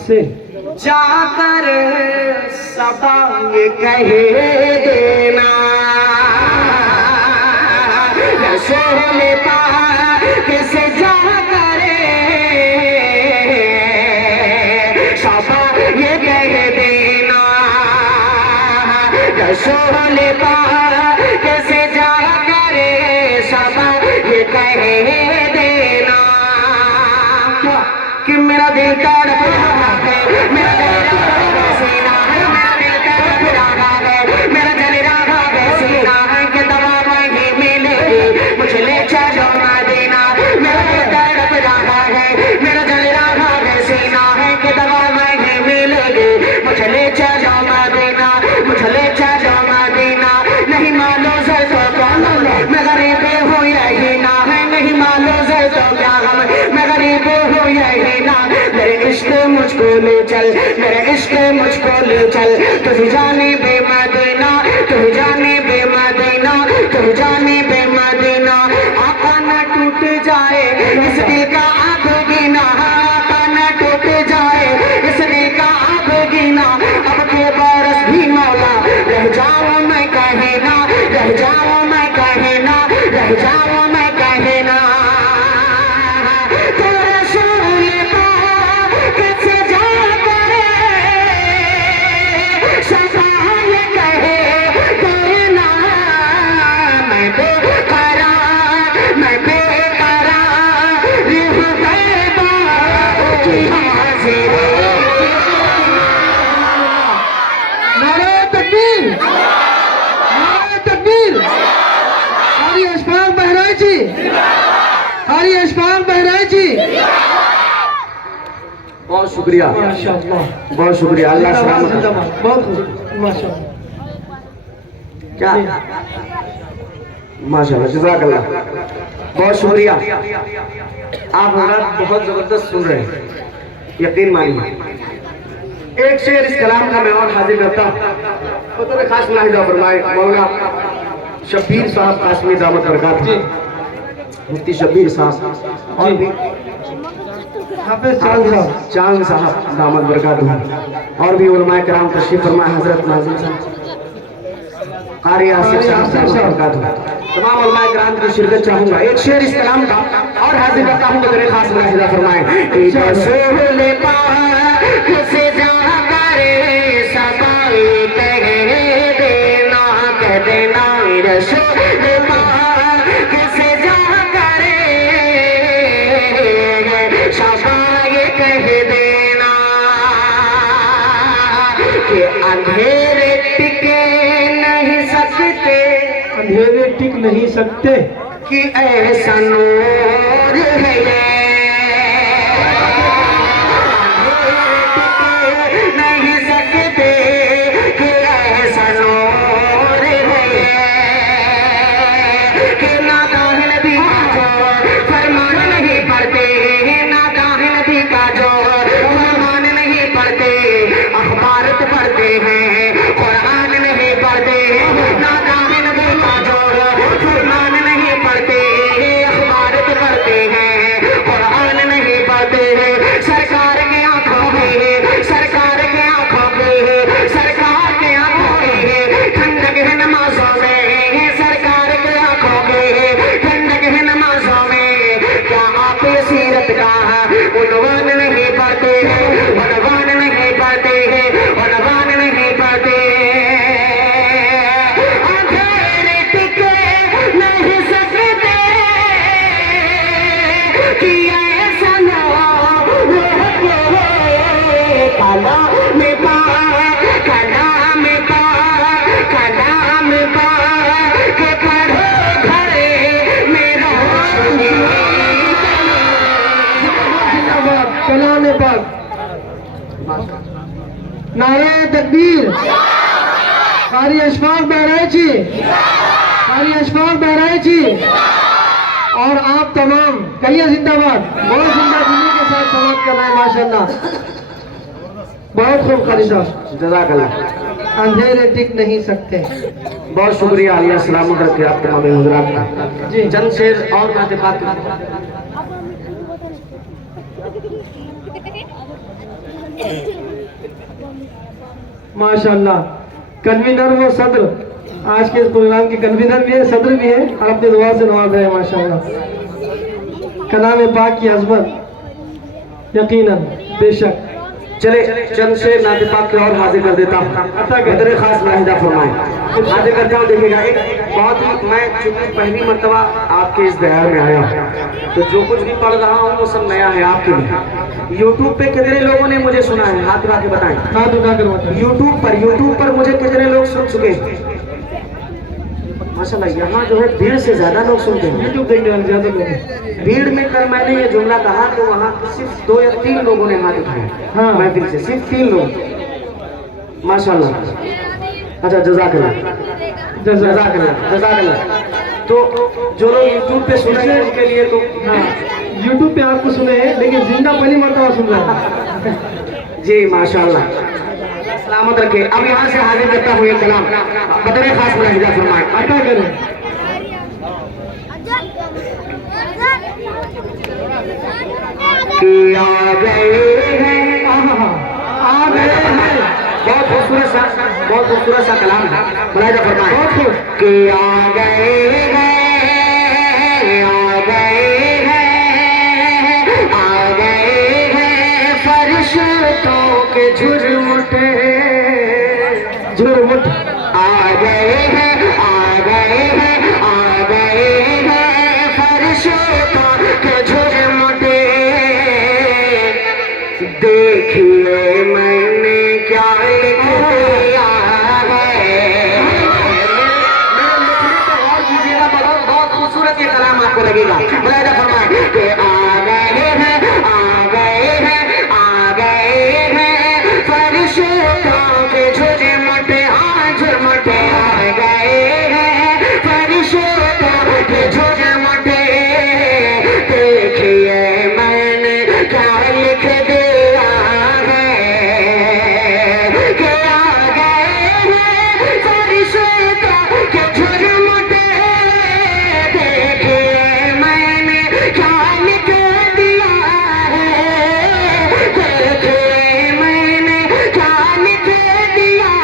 से जाकर सबा ये कह देना, रसूल पाक से जाकर सबा ये कह देना, रसूल पाक से जाकर सबा ये कह देना कि मेरा दिल तड़प रहा है, मेरा दिल तड़प सीना है, मेरा दिल तड़प रहा है, मेरा जल रहा है सीना है कि दवा वही मिलेगी मुझे ले चलो मदीना, मेरा दिल तड़प रहा है, मेरा जल रहा है सीना है कि दवा वही मिलेगी मुझे ले चलो मदीना, मुझे ले चलो मदीना, नहीं मालूम से तो क्या हम, मैं गरीब हूँ यही ना है, नहीं मालूम से तो क्या हम, मैं गरीब हूँ यही ना, मेरे इश्क मुझको ले चल, मेरे इश्क मुझको ले चल, तुझे जाने बे मदीना, तुझे जाने बे मदीना, तुझे जाने बे मदीना, आका न टूट जाए इस दिल का आग गिना, आका न टूट जाए इस दिल का आग गिना, अब के बरस भी मौला रह जाऊं मैं कहे ना, रह जाऊं मैं कहे ना, रह जाऊं मैं कहे ना, नारे तकबीर, नारे तकबीर। कारी अशफाक बहराइच जी, कारी अशफाक बहराइच जी। बहुत शुक्रिया, माशाअल्लाह, बहुत शुक्रिया, अल्लाह सलामत रखे। जिंदाबाद, बहुत खूब, माशाअल्लाह। क्या माशाल्लाह, जज़ाकल्लाह, बहुत शुक्रिया। आप हजरात बहुत जबरदस्त सुन रहे हैं, यकीन मानिए। एक शेर इस कलाम का मैं और हाजिर करता हूँ, तो खास मुलाहिजा फरमाए मौलाना शब्बीर साहब कासमी दामत बरकात, मुफ्ती शब्बीर साहब और भी हाफिज चांद साहब दामत बरकात, और भी उलमाए कराम तशरीफ फरमाए, हजरत नाज़िम साहब, कारी आसिफ साहब दामत बरकात, तमाम उलमाए कराम की शिरकत चाहूंगा। एक शेर इस कलाम का और हाजिर करता हूँ, मेरे खास मुलाहिजा फरमाए कि रसूल पाक से जाकर सबाई कह देना, कह देना रसूल पाक से जाकर सबाई कह देना कि अंधेरे टिके नहीं सकते, अंधेरे टिक नहीं सकते कि ऐसा नूर है ये, नहीं सकते कि ऐसा नूर है ये, कि ना दाहिन भी का जो फरमान नहीं पढ़ते, ना दाहिन भी का जो फरमान नहीं पढ़ते, अखबार पढ़ते हैं कुरान नहीं पढ़ते, ना दाहिन भी का जो फरमान नहीं पढ़ते, अखबार पढ़ते हैं कुरान नहीं पढ़ते, सरकार के आंखों में, सरकार के आंखों में, सरकार के आंखों में ठंडक है नमाजों में, सरकार के आंखों में ठंडक है नमाजों में, क्या आप सीरत का उन्वान नहीं पढ़ते, उन्वान नहीं पढ़ते, उन्वान नहीं पढ़ते, अंधेरे टिके नहीं सकते कि ऐसा ना हो, कला में पा, कला में पा, कला में पा के पढ़ो घरे मेरा जिंदाबाद, कलाम पाक। नारे तकबीर, कारी अशफाक बहराइच जी, कारी अशफाक बहराइच जी, और आप तमाम कहिए जिंदाबाद, बहुत जिंदादिली के साथ समाप्त कर रहे हैं माशाअल्लाह, बहुत खूब कारी साहब। जज़ाकल्लाह। अंधेरे टिक नहीं सकते बहुत शुक्रिया, अल्लाह सलामत रखे आप तमाम हजरात का। जी। चंद शेर और नाते पाक माशाल्लाह, कन्वीनर वो सदर, आज के इस प्रोग्राम के कन्वीनर भी है, सदर भी है, और अपनी दुआ से नवाज रहे हैं माशाल्लाह। कलाम पाक की अजमत यकीनन बेशक। चले चंद शेर नाते पाक के और हाजिर कर देता हूँ, कदर खास मुलाहिजा फरमाएं। हाजिर करता हूँ, देखिएगा एक बहुत ही, मैं चूंकि पहली मरतबा आपके इस दयार में आया हूँ, तो जो कुछ भी पढ़ रहा हूँ वो सब नया है आपके लिए। यूट्यूब पे कितने लोगों ने मुझे सुना है, हाथ उठा के बताएं। हाथ उठा कर बताएं। यूट्यूब पर मुझे कितने लोग सुन चुके हैं? माशाल्लाह, यहाँ जो है 1.5 से ज्यादा लोग सुनते हैं। यूट्यूब देखने वाले ज्यादा लोग हैं। भीड़ में कर मैंने ये जुमला कहा तो वहाँ सिर्फ 2 या 3 लोगों ने हाथ उठाया। हाँ। महफिल से सिर्फ 3 लोग, माशाल्लाह। अच्छा, जज़ाकल्लाह जज़ाकल्लाह। तो जो लोग यूट्यूब पे सुन रहे हैं उनके लिए तो हाँ, यूट्यूब पे आपको सुने हैं, लेकिन जिंदा पहली मरतबा सुन रहे हैं। जी माशाल्लाह, सलामत रखे। अब यहाँ से हाजिर करता हूँ एक कलाम, बतौर खास मुलाहिजा फरमाएं। अता करें। कि आ गए हैं, आ गए हैं। बहुत खूबसूरत सा कलाम है, मुलाहिजा फरमाएं। कि आ गए हैं, आ गए हैं, आ गए हैं फरिश्तों के झुरमुटे, झुरमुट। आ गए हैं, आ गए हैं, आ गए हैं फरिश्तों के झुरमुटे। देखिए मैंने क्या लिख दिया है। मेरे लिखने पे गौर कीजिएगा, बहुत खूबसूरत ये कलाम आपको लगेगा। मुलाहिजा फरमाएं कि आ गए हैं, आ गए हैं, आ गए हैं फरिश्तों के झुरमुटे, हाँ झुरमुटे आ गए हैं फरिश्तों के झुरमुटे। देखिए मैंने क्या लिख दिया है कि आ गए हैं फरिश्तों के झुरमुटे। देखिए मैंने क्या लिख दिया है, देखिए मैंने क्या लिख दिया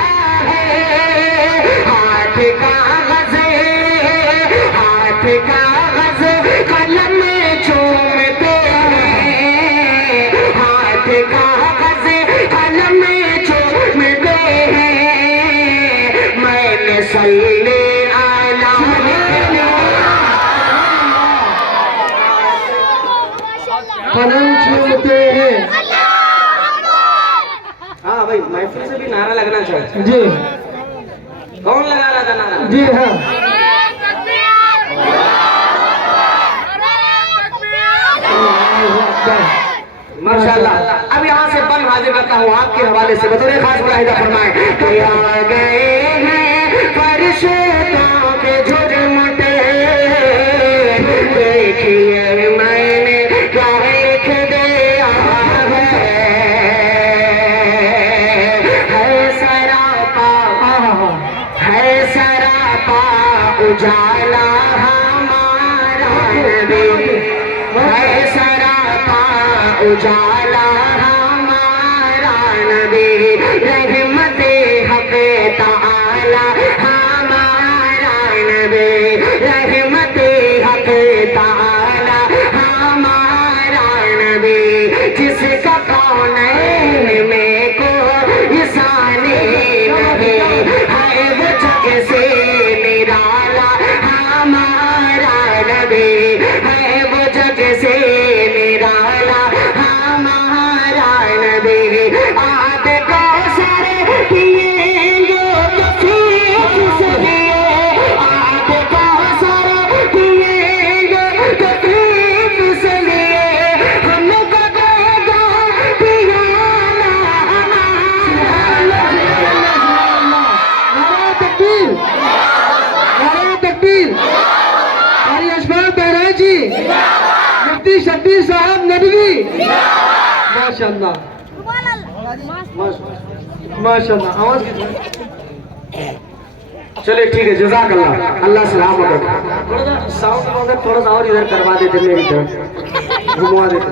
है। हाथ कागज़ कलम चूमते हैं, हाथ कागज़ कलम चूमते हैं। मैंने सल्ले आला कलम चूमते हैं। हाँ भाई, महफिल से भी नारा लगना चाहिए। जी कौन लगा रहा था नारा? जी हाँ। माशाल्लाह। अब यहाँ से बन हाजिर करता हूँ आपके हवाले से, बतौर खास मुलाहिजा फरमाएं कि आ गए हैं फरिश्तों के झुरमुटे। देखिए मैंने क्या लिख दिया है सरापा, है सरापा उजाला हमारा नबी, है सरापा उजाला हमारा नबी। रहमते हक़ ताला हमारा नबी, रहमते हक़ ताला हमारा नबी। जिसका कौनैन में कोई सानी नहीं, है वो जग से निराला हमारा नबी, है वो जग से निराला हमारा नबी। आब कौसर पिएंगे तो फीस लिए, आब कौसर पिएंगे तो फीस लिए। हमको देगा पियाला नारा तकबीर, नारा तकबीर। कारी अशफाक बहराई जी, मुफ्ती शब्बीर साहब नदवी। माशाल्लाह, माशाल्लाह। आवाज चलिए ठीक है, जज़ाकल्लाह, अल्लाह सलामत रखे। थोड़ा सा साउंड वगैरह थोड़ा सा और इधर करवा देते मेरी तरफ, घुमवा देते।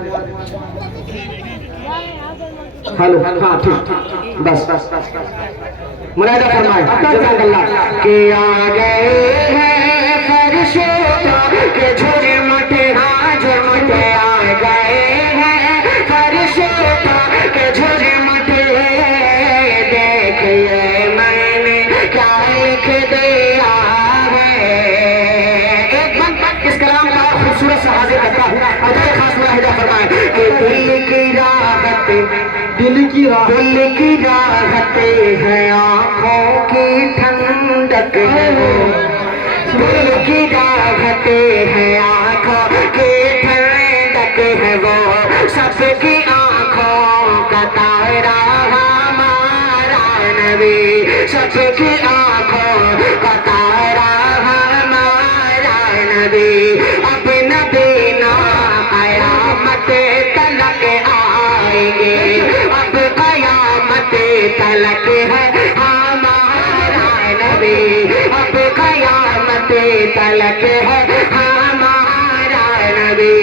हेलो, हाँ ठीक, बस मुरादा फरमाए, जज़ाकल्लाह। के आ गए हैं फरिश्तों के झुरमुटे, हाँ झुरमुटे आ गए हैं फरिश्तों के झुरमुटे। देखिए मैंने क्या लिख दिया है। एक मन इस कलाम का खूबसूरत सा हाजिर करता हूँ, अदर खास मुलाहिजा फरमाए कि दिल की राहत दिल की राहतें हैं, आँखों की ठंडक है वो। दिल की राहतें हैं, आँखों की ठंडक है वो। सबकी आँखों का तारा हमारा नबी, सबकी आँखों का तारा हमारा नबी। अब नबी ना कयामत तलक आएंगे, अब कयामत तलक है हमारा नबी, अब कयामत तलक है हमारा नबी।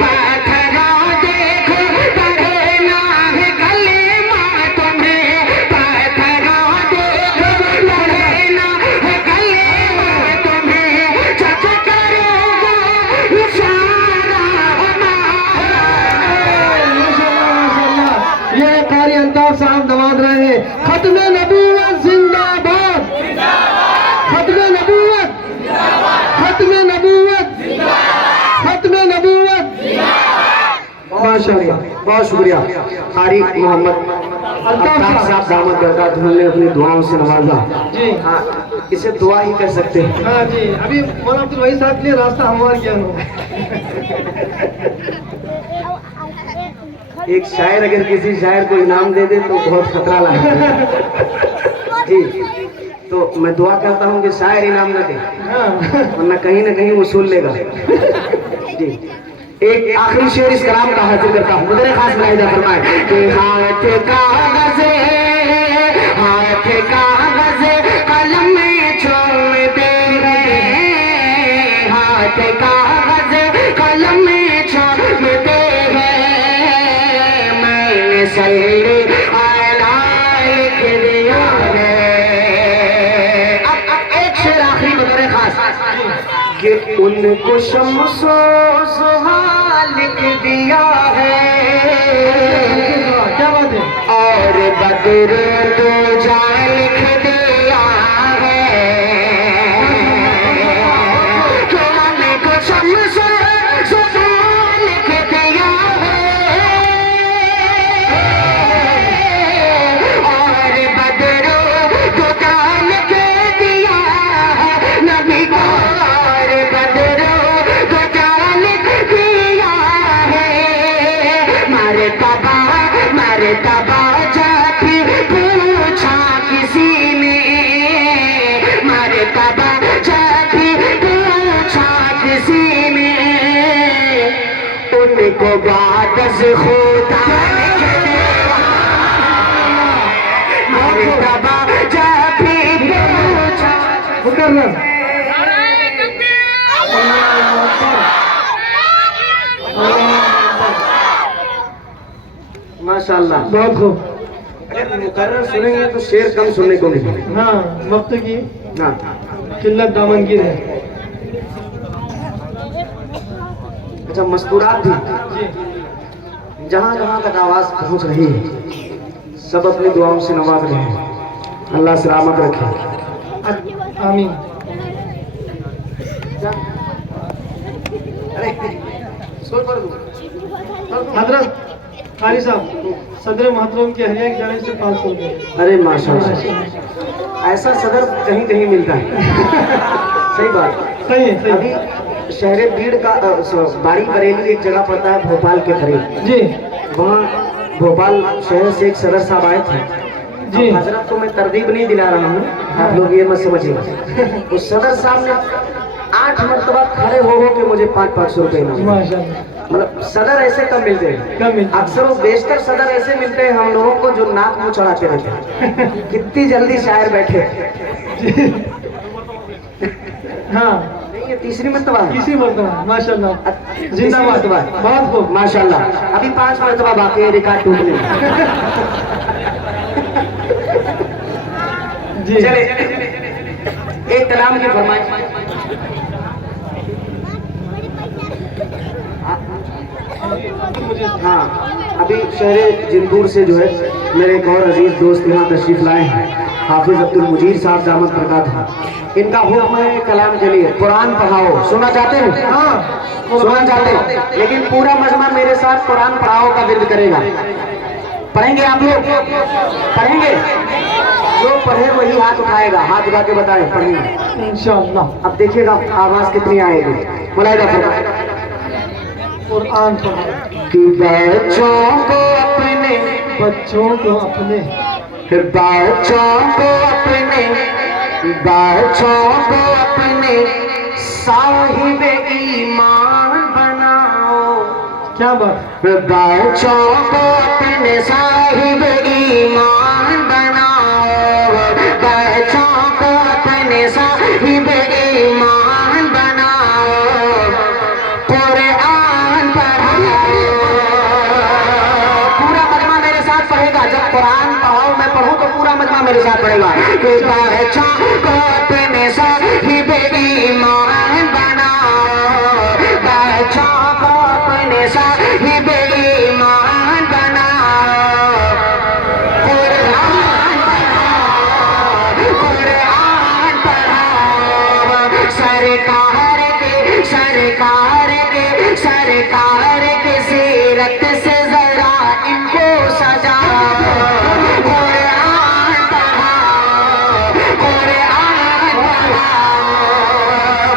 पत्थरा देखो पढ़ना है कलेमा तुम्हें, पत्थरा देखो पढ़ना है कलेमा तुम्हें। जज करेगा इशारा हमारा। ये कारी अंताब साहब नवाज रहे हैं। खत्म नबूवत जिंदाबाद, खत्म नबूवत, खत्म नबूवत, खत्म नबूवत। माशाअल्लाह, बहुत शुक्रिया कारी मोहम्मद अल्ताफ साहब दामद बरकत ने अपनी दुआओं से नवाजा। जी हाँ, इसे दुआ ही कह सकते हैं। हाँ जी, अभी मौलाना अब्दुल वही साहब के लिए रास्ता हमारा ज्ञान हो। एक शायर अगर किसी शायर को इनाम दे दे तो बहुत खतरा लगता है जी। तो मैं दुआ करता हूँ कि शायर इनाम न दे, वरना कहीं ना कहीं वसूल लेगा जी। एक आखिरी शेर इस कलाम का हाजिर करता हूँ, मुझे खास मुलाहिजा फरमाए कि हाथ कागज़ कलम में चूमते हैं, हाथ कागज़ कलम में चूमते हैं। मैंने सल्ली अला लिख दिया है। अब एक शेर आखिरी बतौर खास कि उनको शम्सो सुहा लिख दिया है, क्या बात है। और बदर तो जा लिख दिया है। कि उनको शम्सो सुहा लिख दिया है, और बदर तो जा लिख दिया है नबी को, और बदर तो जा लिख दिया है। मारे तबा जाके पूछा किसी ने, मारे तबा जाके पूछा किसी ने, उनको बात से खुदा मारे तबा जाके पूछा। मुकर्रम माशाअल्लाह, बहुत खूब। अगर मुकर्रर सुनेंगे तो शेर कम सुनने को मिलेगा। हाँ, वक्त की हाँ, किल्लत दामनगीर है। अच्छा मस्तूरात भी जी जहाँ जहाँ तक आवाज पहुँच रही है, सब अपनी दुआओं से नवाज रहे हैं। अल्लाह सलामत रखे। आमीन। अरे सोच पर हजरत कारी साहब, सदर मोहतरम के हरिया की जाने से 500 रुपये। अरे माशाअल्लाह, ऐसा सदर कहीं कहीं मिलता है। सही बात। सही है, सही अभी है। शहर भीड़ का बाड़ी बरेली एक जगह पड़ता है भोपाल के करीब, जी वहाँ भोपाल शहर से एक सदर साहब आए थे जी। अब हजरत को मैं तरदीब नहीं दिला रहा हूँ, आप लोग ये मत समझिए। उस सदर साहब ने 8 मरतबा खड़े हो के मुझे 500 रुपए इनाम दिए। माशाल्लाह। मतलब सदर ऐसे कम मिलते हैं, कम मिलते हैं। अक्सर वो बेशतर सदर ऐसे मिलते हैं हम लोगों को जो नाक मुंह चढ़ाते रहते हैं। कितनी जल्दी शायर बैठे। हाँ नहीं, ये तीसरी मर्तबा है। किसी मरतबा माशाल्लाह जिंदाबाद मर्तबा। बहुत खूब माशाल्लाह। अभी 5 मर्तबा बाकी है रिकॉर्ड टूटने में। जी चले एक कलाम की फरमाइश। हाँ, अभी शहर जिंदूर से जो है मेरे एक और अजीज दोस्त यहाँ तशरीफ लाए हैं, हाफिज अब्दुल मुजीर साहब दामद बरकात। इनका हुक्म है कलाम के लिए कुरान पढ़ाओ। सुनना चाहते हैं? हाँ सुनना चाहते हैं, लेकिन पूरा मजमा मेरे साथ कुरान पढ़ाओ का विर्द करेगा। पढ़ेंगे आप लोग? पढ़ेंगे? जो पढ़े वही हाथ उठाएगा, हाथ उठा के बताए पढ़ेंगे इंशाअल्लाह। अब देखिएगा आवाज कितनी आएगी। मुलाहिदा फरमाइए। कुरान पढ़ो कि बच्चों को अपने बच्चों को अपने साहिब ईमान बनाओ। क्या बात बच्चों को अपने साहिब ईमान बनाओ। बच्चों को अपने साहिब ईमान बनाओ। कुरान पढ़ाओ। पूरा मजमा मेरे साथ पढ़ेगा। जब कुरान पढ़ाओ मैं पढ़ूं तो पूरा मजमा मेरे साथ पढ़ेगा। बच्चों को अपने साहिब ईमान बनाओ। बच्चों को अपने साहिब ईमान बनाओ। कुरान पढ़ाओ। कुरान पढ़ाओ। सरकार के सीरत से जरा इनको सजाओ। कुरान पढ़ाओ। कुरान पढ़ाओ।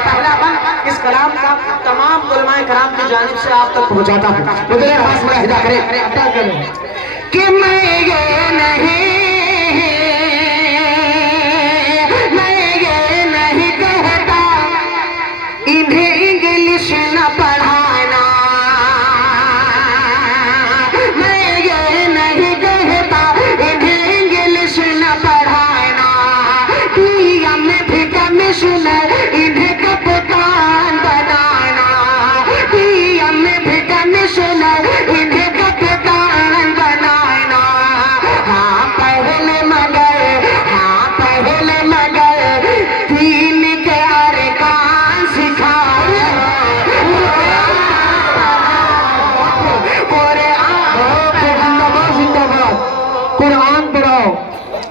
पहला बंद इस कलाम का तमाम उलमाए कराम की जानिब से आप तक पहुंचाता हूँ। मुझे पास मुलाहिदा करें कि मैं ये नहीं कहता इन्हें इंग्लिश न पढ़ाना। मैं ये नहीं कहता इन्हें इंग्लिश न पढ़ाना। पीएम भी कमिश्नर इन्हें कप्तान बनाना। पीएम भी कमिश्नर इन्हें कप्तान बनाना। हाँ पहले मगर दीन के अरकान सिखाओ। कुरान पढ़ाओ।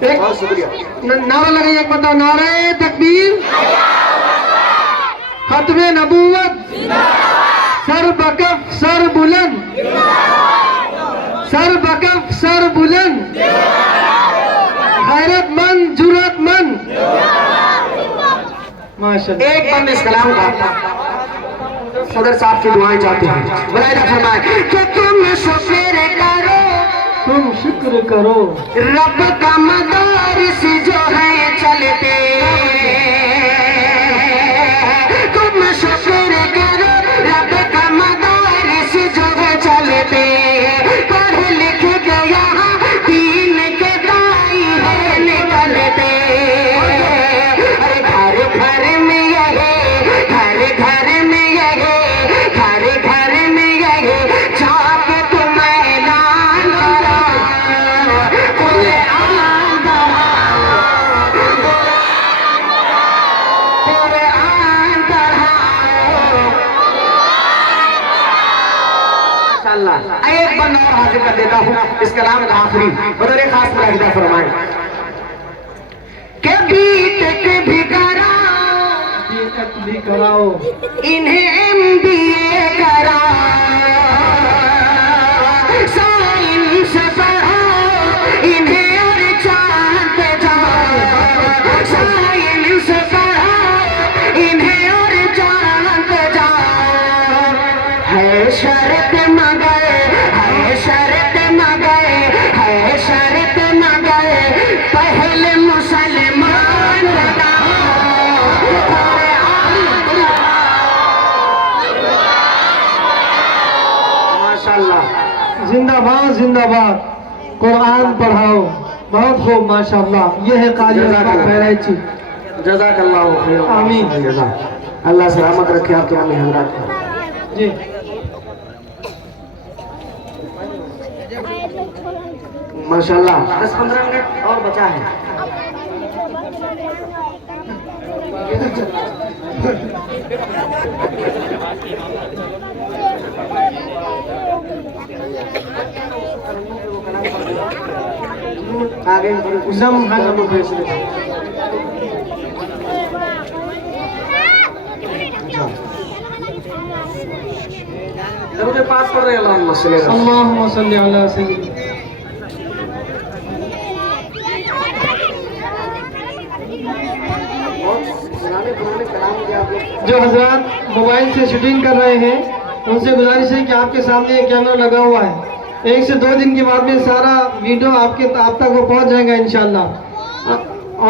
एक बहुत शुक्रिया। नारा लगाइए, एक बताओ नारे तकबीर, खत्मे नबूवत, सर बकफ सर बुलंद, सर बकफ सर बुलंद, गैरतमंद जुर्रतमंद। माशाल्लाह। एक बंद इस कलाम का सदर साहब की दुआएं चाहते हैं। मुलाहिदा फरमाए कि तुम शुक्र करो। तुम शुक्र करो रब का मदारिस जो है चलते। तुम शुक्र करो रब का मदारिस जो है चलते। पढ़ लिख के यहाँ दीन के दाई है निकलते। अरे घर घर में यही, घर में यही, घर में यही जाके तुम ऐलान करो। कुरान पढ़ाओ। कुरान पढ़ाओ। माशाअल्लाह। एक बंद और हाजिर कर देता हूँ इस कलाम का आखिरी बदरे खास मुलाहिदा फरमाएं कि बीटेक भी कराओ। भी कराओ, इन्हें MBA कराओ। साइंस पढ़ाओ इन्हें और चांद पे जाओ। साइंस पढ़ाओ इन्हें और चांद पे जाओ। है शर्त मगर, है शर्त मगर, है शर्त मगर पहले मुसलमान बनाओ। माशाअल्लाह। जिंदाबाद जिंदाबाद। कुरान पढ़ाओ, बहुत खूब माशाअल्लाह। ये है कारी जज़ाकल्लाह। बहराइची। जज़ाकल्लाहु खैर। आमीन। जज़ा अल्लाह सलामत रखे आप तुम्हारे हजरात को। जी माशाल्लाह 10-15 मिनट और बचा है। आगे एकदम हाजिर फैसले। दरूद पाक पढ़ रहे हैं अल्लाहुम्मा सल्ली अला अल्लाहुम्मा सल्ली अला सय्यिदिना। पुराने पुराने कलाम के आप लोग जो हजरात मोबाइल से शूटिंग कर रहे हैं उनसे गुजारिश है कि आपके सामने एक कैमरा लगा हुआ है, 1 से 2 दिन के बाद में सारा वीडियो आप तक वो पहुंच जाएगा इंशाल्लाह।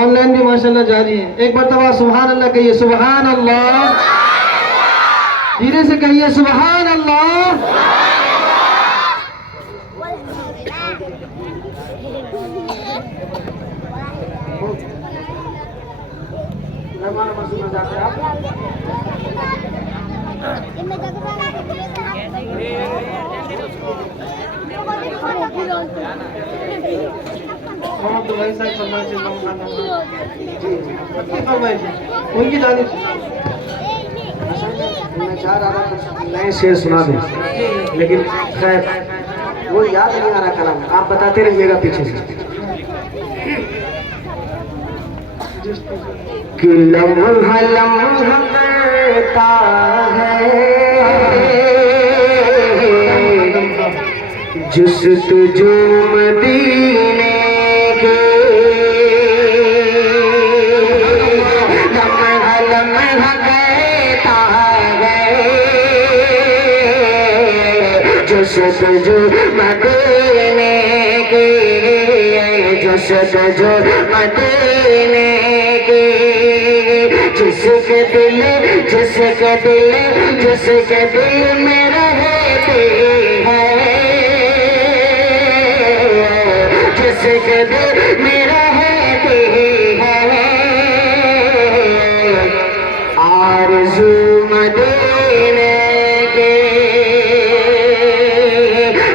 ऑनलाइन भी माशाल्लाह जारी है। एक मरतबा सुभान अल्लाह कहिए, सुभान अल्लाह। धीरे से कहिए, सुभान अल्लाह। मेहमान मसूद जाते हैं आप। मोहम्मद भाई साहब उनकी तारीफ। मैं चाह रहा था कुछ नए शेर सुना दूं, लेकिन खैर वो याद नहीं आ रहा कलाम। आप बताते रहिएगा पीछे से। कि लम्हा लम्हा करता है जुस्तजू मदीने के, लम्हा लम्हा करता है जुस्तजू मदीने के, जुस्तजू मदीने के। जिसके दिल में रहते हैं, जिसके दिल में रहते हैं, आरज़ू मदीने के,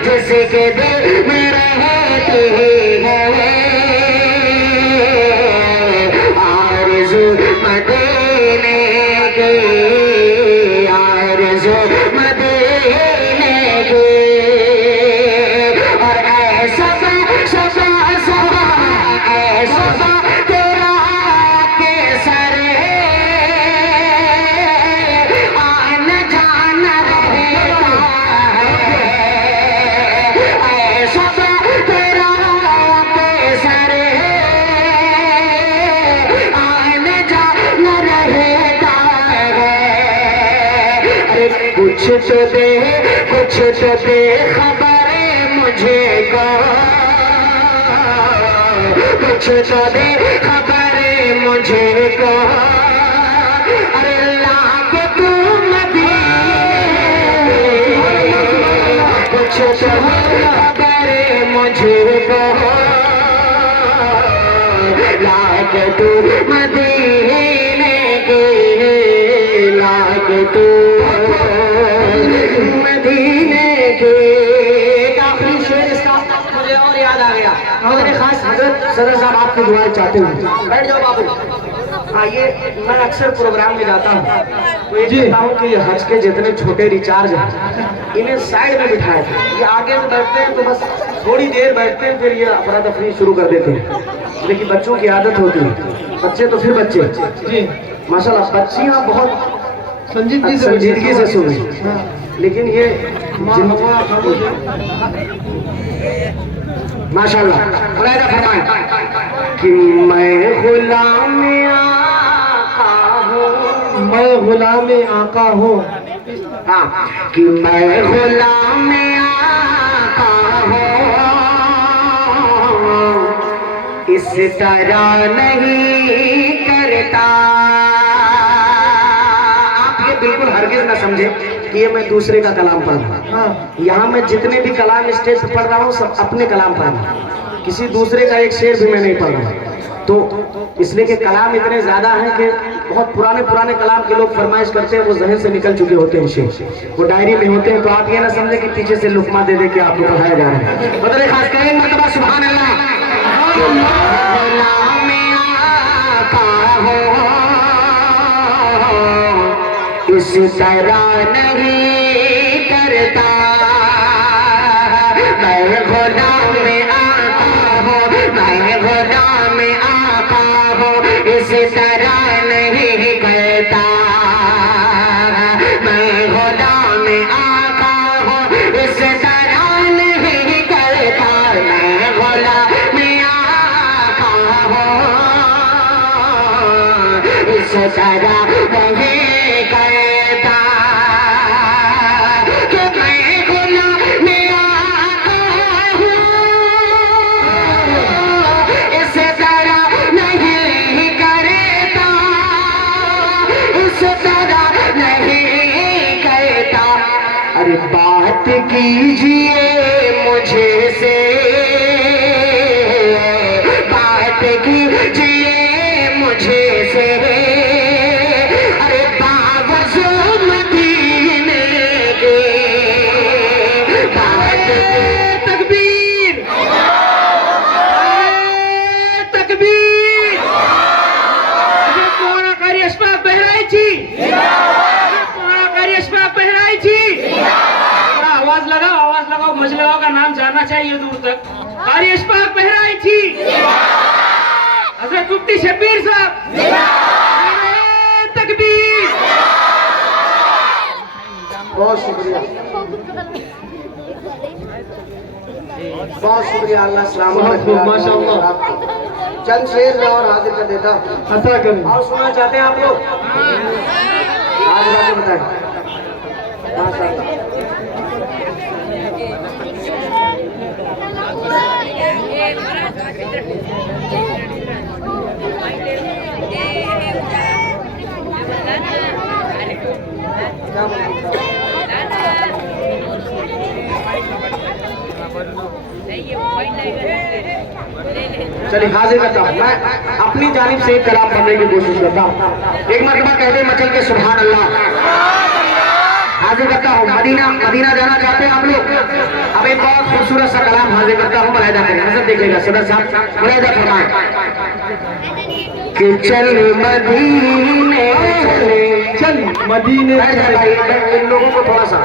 जिसके दिल में रहते हैं, आरज़ू मदीने के, आरज़ू मदीने के। और ऐसा तेरा के सर आना जाना रहता है, ऐसा तेरा के सर आना जाना रहता है। अरे कुछ तो दे खबरें मुझे को, कुछ तो दे खबरें मुझे को। अरे लाके तू मदीने, कुछ तो दे खबरें मुझे को। लाके तू मदीने के, लाके तू मदीने के। एक आखिरी शेर इसका मुझे और याद आ गया। हमारे खास हजरत सदर साहब आपकी दुआएं चाहते हैं। बैठ जाओ बाबू। हाँ, ये मैं अक्सर प्रोग्राम में जाता हूँ तो ये कहता हूँ कि हज के जितने छोटे रिचार्ज हैं इन्हें साइड में बिठाए थे। ये आगे में बैठते हैं तो बस थोड़ी देर बैठते हैं, फिर ये अफरा तफरी शुरू कर देते हैं। लेकिन बच्चों की आदत होती है, बच्चे तो फिर बच्चे। जी माशाल्लाह बच्चियाँ बहुत संजीदगी से सुन रही, लेकिन ये माशाल्लाह मुलाहिदा फरमाएं कि मैं गुलाम आका हूँ, मैं गुलाम आका हूँ। हाँ, कि मैं गुलाम आका हूँ, इस तरह नहीं करता। आप ये बिल्कुल हरगिज ना समझे कि ये मैं दूसरे का कलाम पढ़ रहा हूँ। यहाँ मैं जितने भी कलाम स्टेज पर पढ़ रहा हूँ सब अपने कलाम पढ़ रहा हूँ, किसी दूसरे का एक शेर भी मैं नहीं पढ़ रहा हूँ। तो इसलिए कि कलाम इतने ज्यादा हैं कि बहुत पुराने पुराने कलाम के लोग फरमाइश करते हैं, वो जहन से निकल चुके होते हैं शेर, वो डायरी में होते हैं। तो आप ये ना समझे कि पीछे से लुकमा दे दे के आपको पढ़ाया जा रहा है। बदले खास करें मर्तबा सुभान अल्लाह। इस तरह नहीं करता मैं गुलाम में आका हूँ, मैं गुलाम में आका हूँ, इस तरह नहीं करता मैं गुलाम में आका हूँ, इस तरह नहीं करता मैं गुलाम में आका हूँ, इस तरह नहीं बात कीजिए मुझे से, बात कीजिए मुझे से, अरे बावजू मदीने के बात तकबीर तकबीर। कोणा कार्य अशफाक बहरायची, कोणा कार्य अशफाक बहरायची। आवाज लगाओ, मजलगाओं का नाम जाना चाहिए दूर तक। कारी अशफाक बहरायची, हजरत मुफ्ती शब्बीर साहब, तकबीर। बहुत शुक्रिया, बहुत शुक्रिया। अल्लाह सलामत माशाअल्लाह। चंद शेर में और हाजिर कर देता। अता करें। और सुनना चाहते हैं आप लोग? आज बातें बताएं। माशाअल्लाह। चलिए हाजिर करता हूँ, मैं अपनी जानिब से एक कलाम पढ़ने की कोशिश करता हूँ। एक मरतबा कहते मचल के सुभान अल्लाह। हाजिर करता हूँ। मदीना जाना चाहते हैं आप लोग? अब एक बहुत खूबसूरत सा कलाम हाजिर करता हूँ, मुलाहिदा करें, नजर देखिएगा सदर साहब, मुलाहिदा फरमाएं कि चल मदीने चले, चल मदीने भाई इन लोगों को थोड़ा सा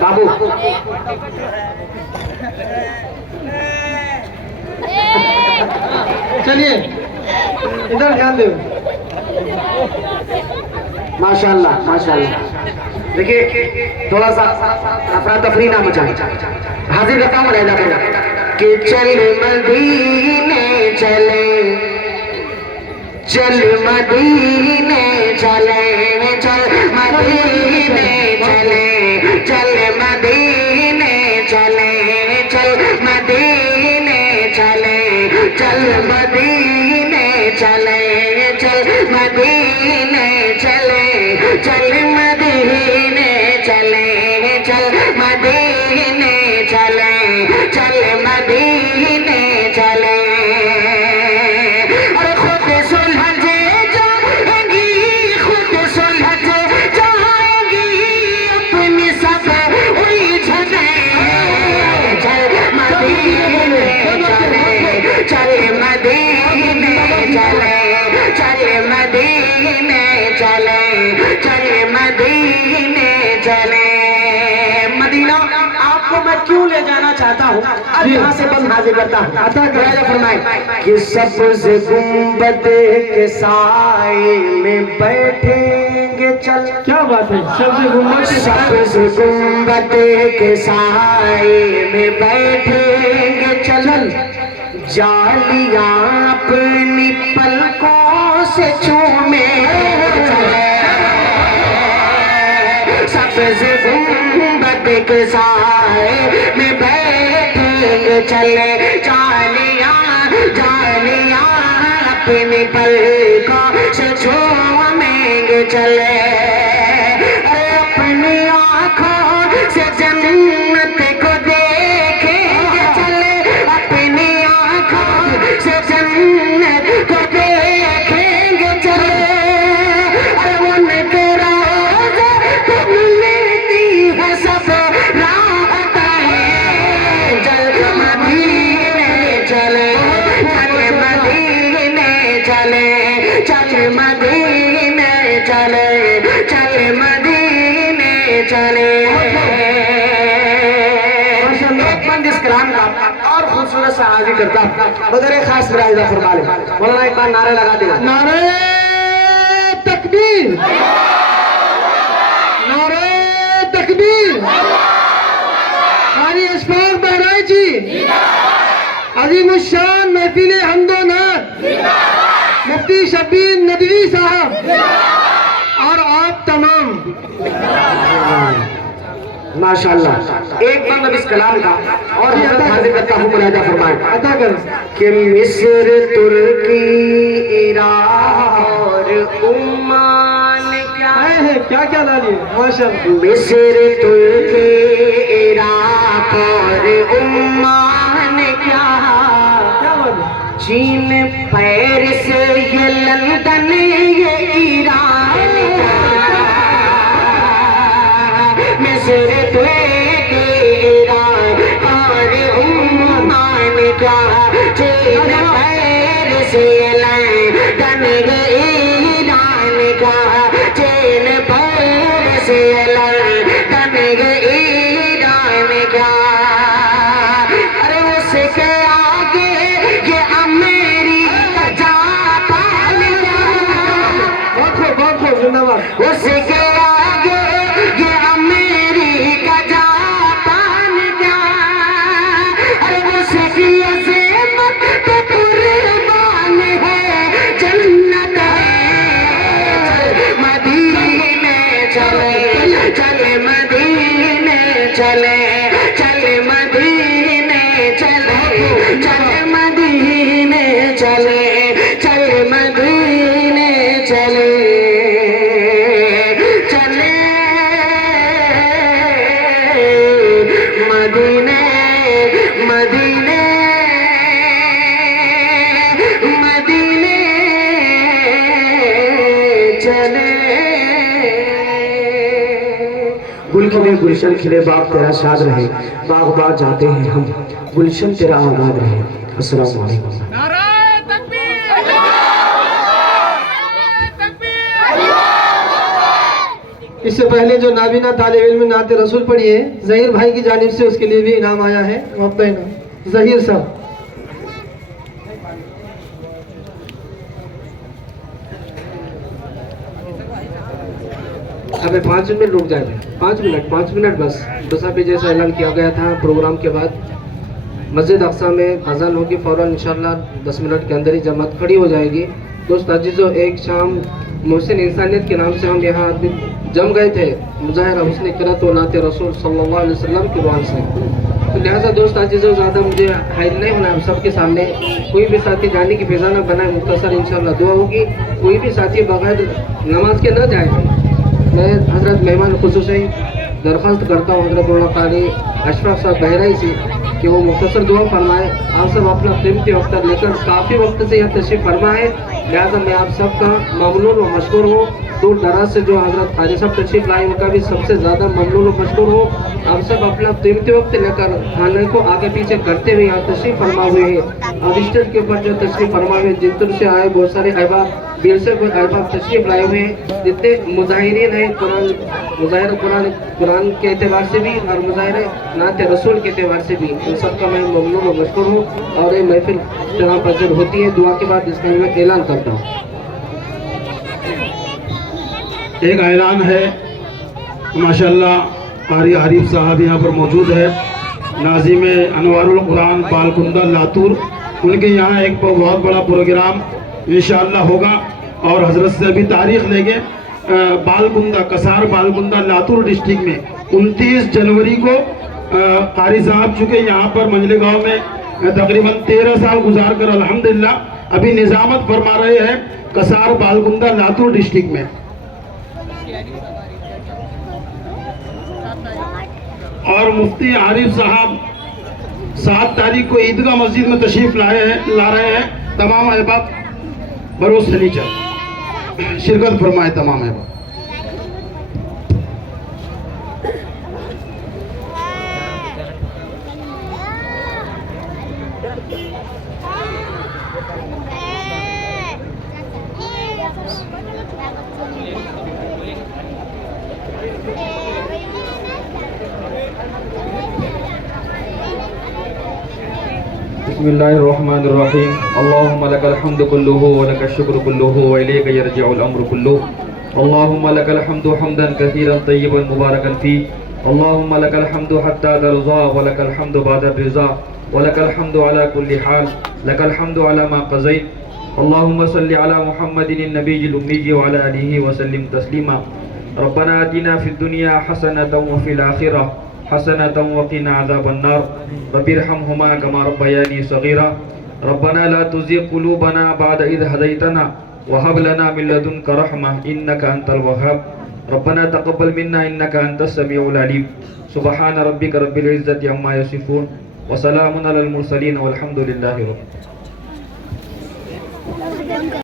बाबू चलिए इधर ध्यान दो। माशाअल्लाह माशाअल्लाह। देखिए थोड़ा सा अफरा तफरी ना मचाए। हाजिर करता हूँ, मुलाहिदा करें कि चल मदीने चले, चल मदीने चले, चल मदीने चले, चल मदीने चले, चल मदीने चले, चल मदीने चले, चल मदीने चले, चल मदीने चले, चल मदीने चले, चल मदीने चले। अरे खुद सुलझे जाएंगी, खुद सुलझे जाएंगी अपनी सब उलझने। चल मदीने चले, चल मदीने चले, चल मदीने चले, चल मदीने चले। मदीना आपको मैं क्यों ले जाना चाहता हूँ, आज यहाँ से बंद हाजिर करता हूँ। अता कराया फरमाए कि सबज गुंबद के साए में बैठेंगे चल। क्या बात है, सबसे गुम्बद के सबज गुंबद के साए में बैठेंगे चल, जालियां अपनी पलकों से चूमे सबज गुंबद के साए में बैठेंगे चले, जालियां जालियां अपनी पलकों से चूमेंगे चले। अरे अपनी आँखों से जन्नत को देखेंगे चले, अपनी आँखों और खूबसूरत सा हाजिर करता मगर एक खास मुलाहिजा फरमा ले। मौलाना एक बार नारा लगा देगा। नारे तकबीर, नारे तकबीर। कारी अशफाक बहराइची अजीमुशान महफिल हमदो नात मुफ्ती शब्बीर नदवी साहब और आप तमाम माशाअल्लाह। एक बार मैं इस कलाम का और हजरत हाजिर करता हूँ, मुलाहिजा फरमाएं। अता कर कि मिस्र तुर्की ईरान उम्मान क्या है क्या क्या ला लिए माशाअल्लाह। मिस्र तुर्की इराक और उम्मान क्या क्या बात है? चीन पेरिस ये लंदन ये ईरान मिस्र तुर्की इराक और उम्मान क्या चीन पेरिस ये लंदन ये ईरान का चीन पेरिस ये लंदन ये ईरान का अरे उसके आगे ये अमेरिका जापान बहुत खूब जिंदाबाद। उसके आगे ये अमेरिका जापान क्या अरे उसकी अज़ीमत पे कुर्बान है जन्नत है मदीने चले चले मदीने चले चले मदीने चले चले मदीने चले चले मदीने चले चले मदीने मदीने मदीने चले गुल खिले गुलशन खिले बाग तेरा शाद रहे बाग बाग जाते हैं हम गुलशन तेरा आबाद रहे। अस्सलाम वालेकुम। इससे पहले जो नाबीना तालिब इल्म नाते रसूल पढ़ी है जहीर भाई की जानिब से, उसके लिए भी इनाम आया है। वो अपना इनाम जहीर साहब। अबे 5 मिनट रुक जाए, 5 मिनट बस। दूसरा पे जैसा ऐलान किया गया था प्रोग्राम के बाद मस्जिद अक्सा में अजान होगी, फ़ौरन इंशाल्लाह 10 मिनट के अंदर ही जमात खड़ी हो जाएगी। दोस्त अजीज़ों, एक शाम मोहसिन इंसानियत के नाम से हम यहाँ जम गए थे मुजाहिरा हुस्न क़िरात व नाते रसूल सल्लल्लाहु अलैहि वसल्लम के वाल से। तो लिहाजा दोस्त अजीज़ों, ज़्यादा मुझे हाइल नहीं होना हम सबके सामने। कोई भी साथी जाने की फिजा न बनाए, मुख्तसर इंशाल्लाह दुआ होगी। कोई भी साथी बगैर नमाज के न जाए। मैं हज़रत मेहमान खुसूसी दरख्वास्त करता हूँ हज़रत मौलाना कारी अशफाक साहब बहराई से कि वो मुख्तसर दुआ फरमाए। आप सब अपना कीमती वक्त लेकर काफ़ी वक्त से यहाँ तशरीफ़ फरमा है, लिहाजा मैं आप सबका ममनून व मशकूर हूँ। दूर दराज से जो हज़रत हाजी साहब तशरीफ़ लाए उनका भी सबसे ज़्यादा ममनून व मशकूर हूँ। आप सब अपना कीमती वक्त लेकर खाने को आगे पीछे करते हुए यहाँ तशरीफ़ फरमा हुए हैं। और स्टेज के ऊपर जो तशरीफ़ फरमा हुए जितने से आए बहुत सारे अहबाब दिल से कोई अहबाब तशरीफ़ लाए हुए हैं, जितने मुजाहिरीन हैं मुजाहिर कुरान के एतबार से भी और मुजाहिर नाते रसूल के एतबार से भी, इन सबका मैं ममनून व मशकूर हूँ। और ये महफिल तरह पर होती है दुआ के बाद इसका मैं ऐलान करता हूँ। एक ऐलान है, माशाल्लाह कारी आरिफ साहब यहाँ पर मौजूद है, नाज़िम अनवारुल कुरान बालकुंदा लातूर। उनके यहाँ एक बहुत बड़ा प्रोग्राम इंशाअल्लाह होगा और हज़रत से भी तारीख़ लेंगे। बालकुंदा कसार बालकुंदा लातूर डिस्ट्रिक्ट में 29 जनवरी को कारी साहब चूँकि यहाँ पर मंजले गाँव में तकरीबन 13 साल गुजार कर अल्हम्दुलिल्लाह अभी निज़ामत फरमा रहे हैं कसार बालकुंदा लातूर डिस्ट्रिक्ट में। और मुफ्ती आरिफ साहब 7 तारीख को ईदगाह मस्जिद में तशरीफ़ ला रहे हैं। तमाम अहबाब बरोज़ शनीचर शिरकत फरमाए तमाम अहबाब। बिस्मिल्लाहिर्रहमानिर्रहीम अल्लाहुम्मा लकल हम्दु कुल्लुहु व लकश शुक्र कुल्लुहु व इलैका यरजिउल अम्रु कुल्लुहु अल्लाहुम्मा लकल हम्दु हम्दन कसीरन तय्यिबन मुबारकन फी अल्लाहुम्मा लकल हम्दु हत्ता तर्ज़ा व लकल हम्दु बअदा रिज़ा व लकल हम्दु अला कुल्लि हाल लकल हम्दु अला मा क़ज़ैत अल्लाहुम्मा सल्लि अला मुहम्मदिन नबिय्यिल उम्मिय्यि व अला आलिहि व सल्लिम तस्लीमा रब्बना आतिना फिद दुनिया हसनतन व फिल आखिरह हसनतन व क़िना अज़ाबन नार रब्बिरहमहुमा कमा रब्बयानी सग़ीरा रब्बना ला तुज़िग़ क़ुलूबना बअद इज़ हदैतना व हब लना मिन लदुनका रहमह इन्नका अंतल वहाब रब्बना तक़ब्बल मिन्ना इन्नका अंतस समीउल अलीम सुब्हान रब्बिका रब्बिल इज़्ज़ति अम्मा यसिफून व सलामुन अलल मुरसलीन वल्हम्दुलिल्लाहि रब्बिल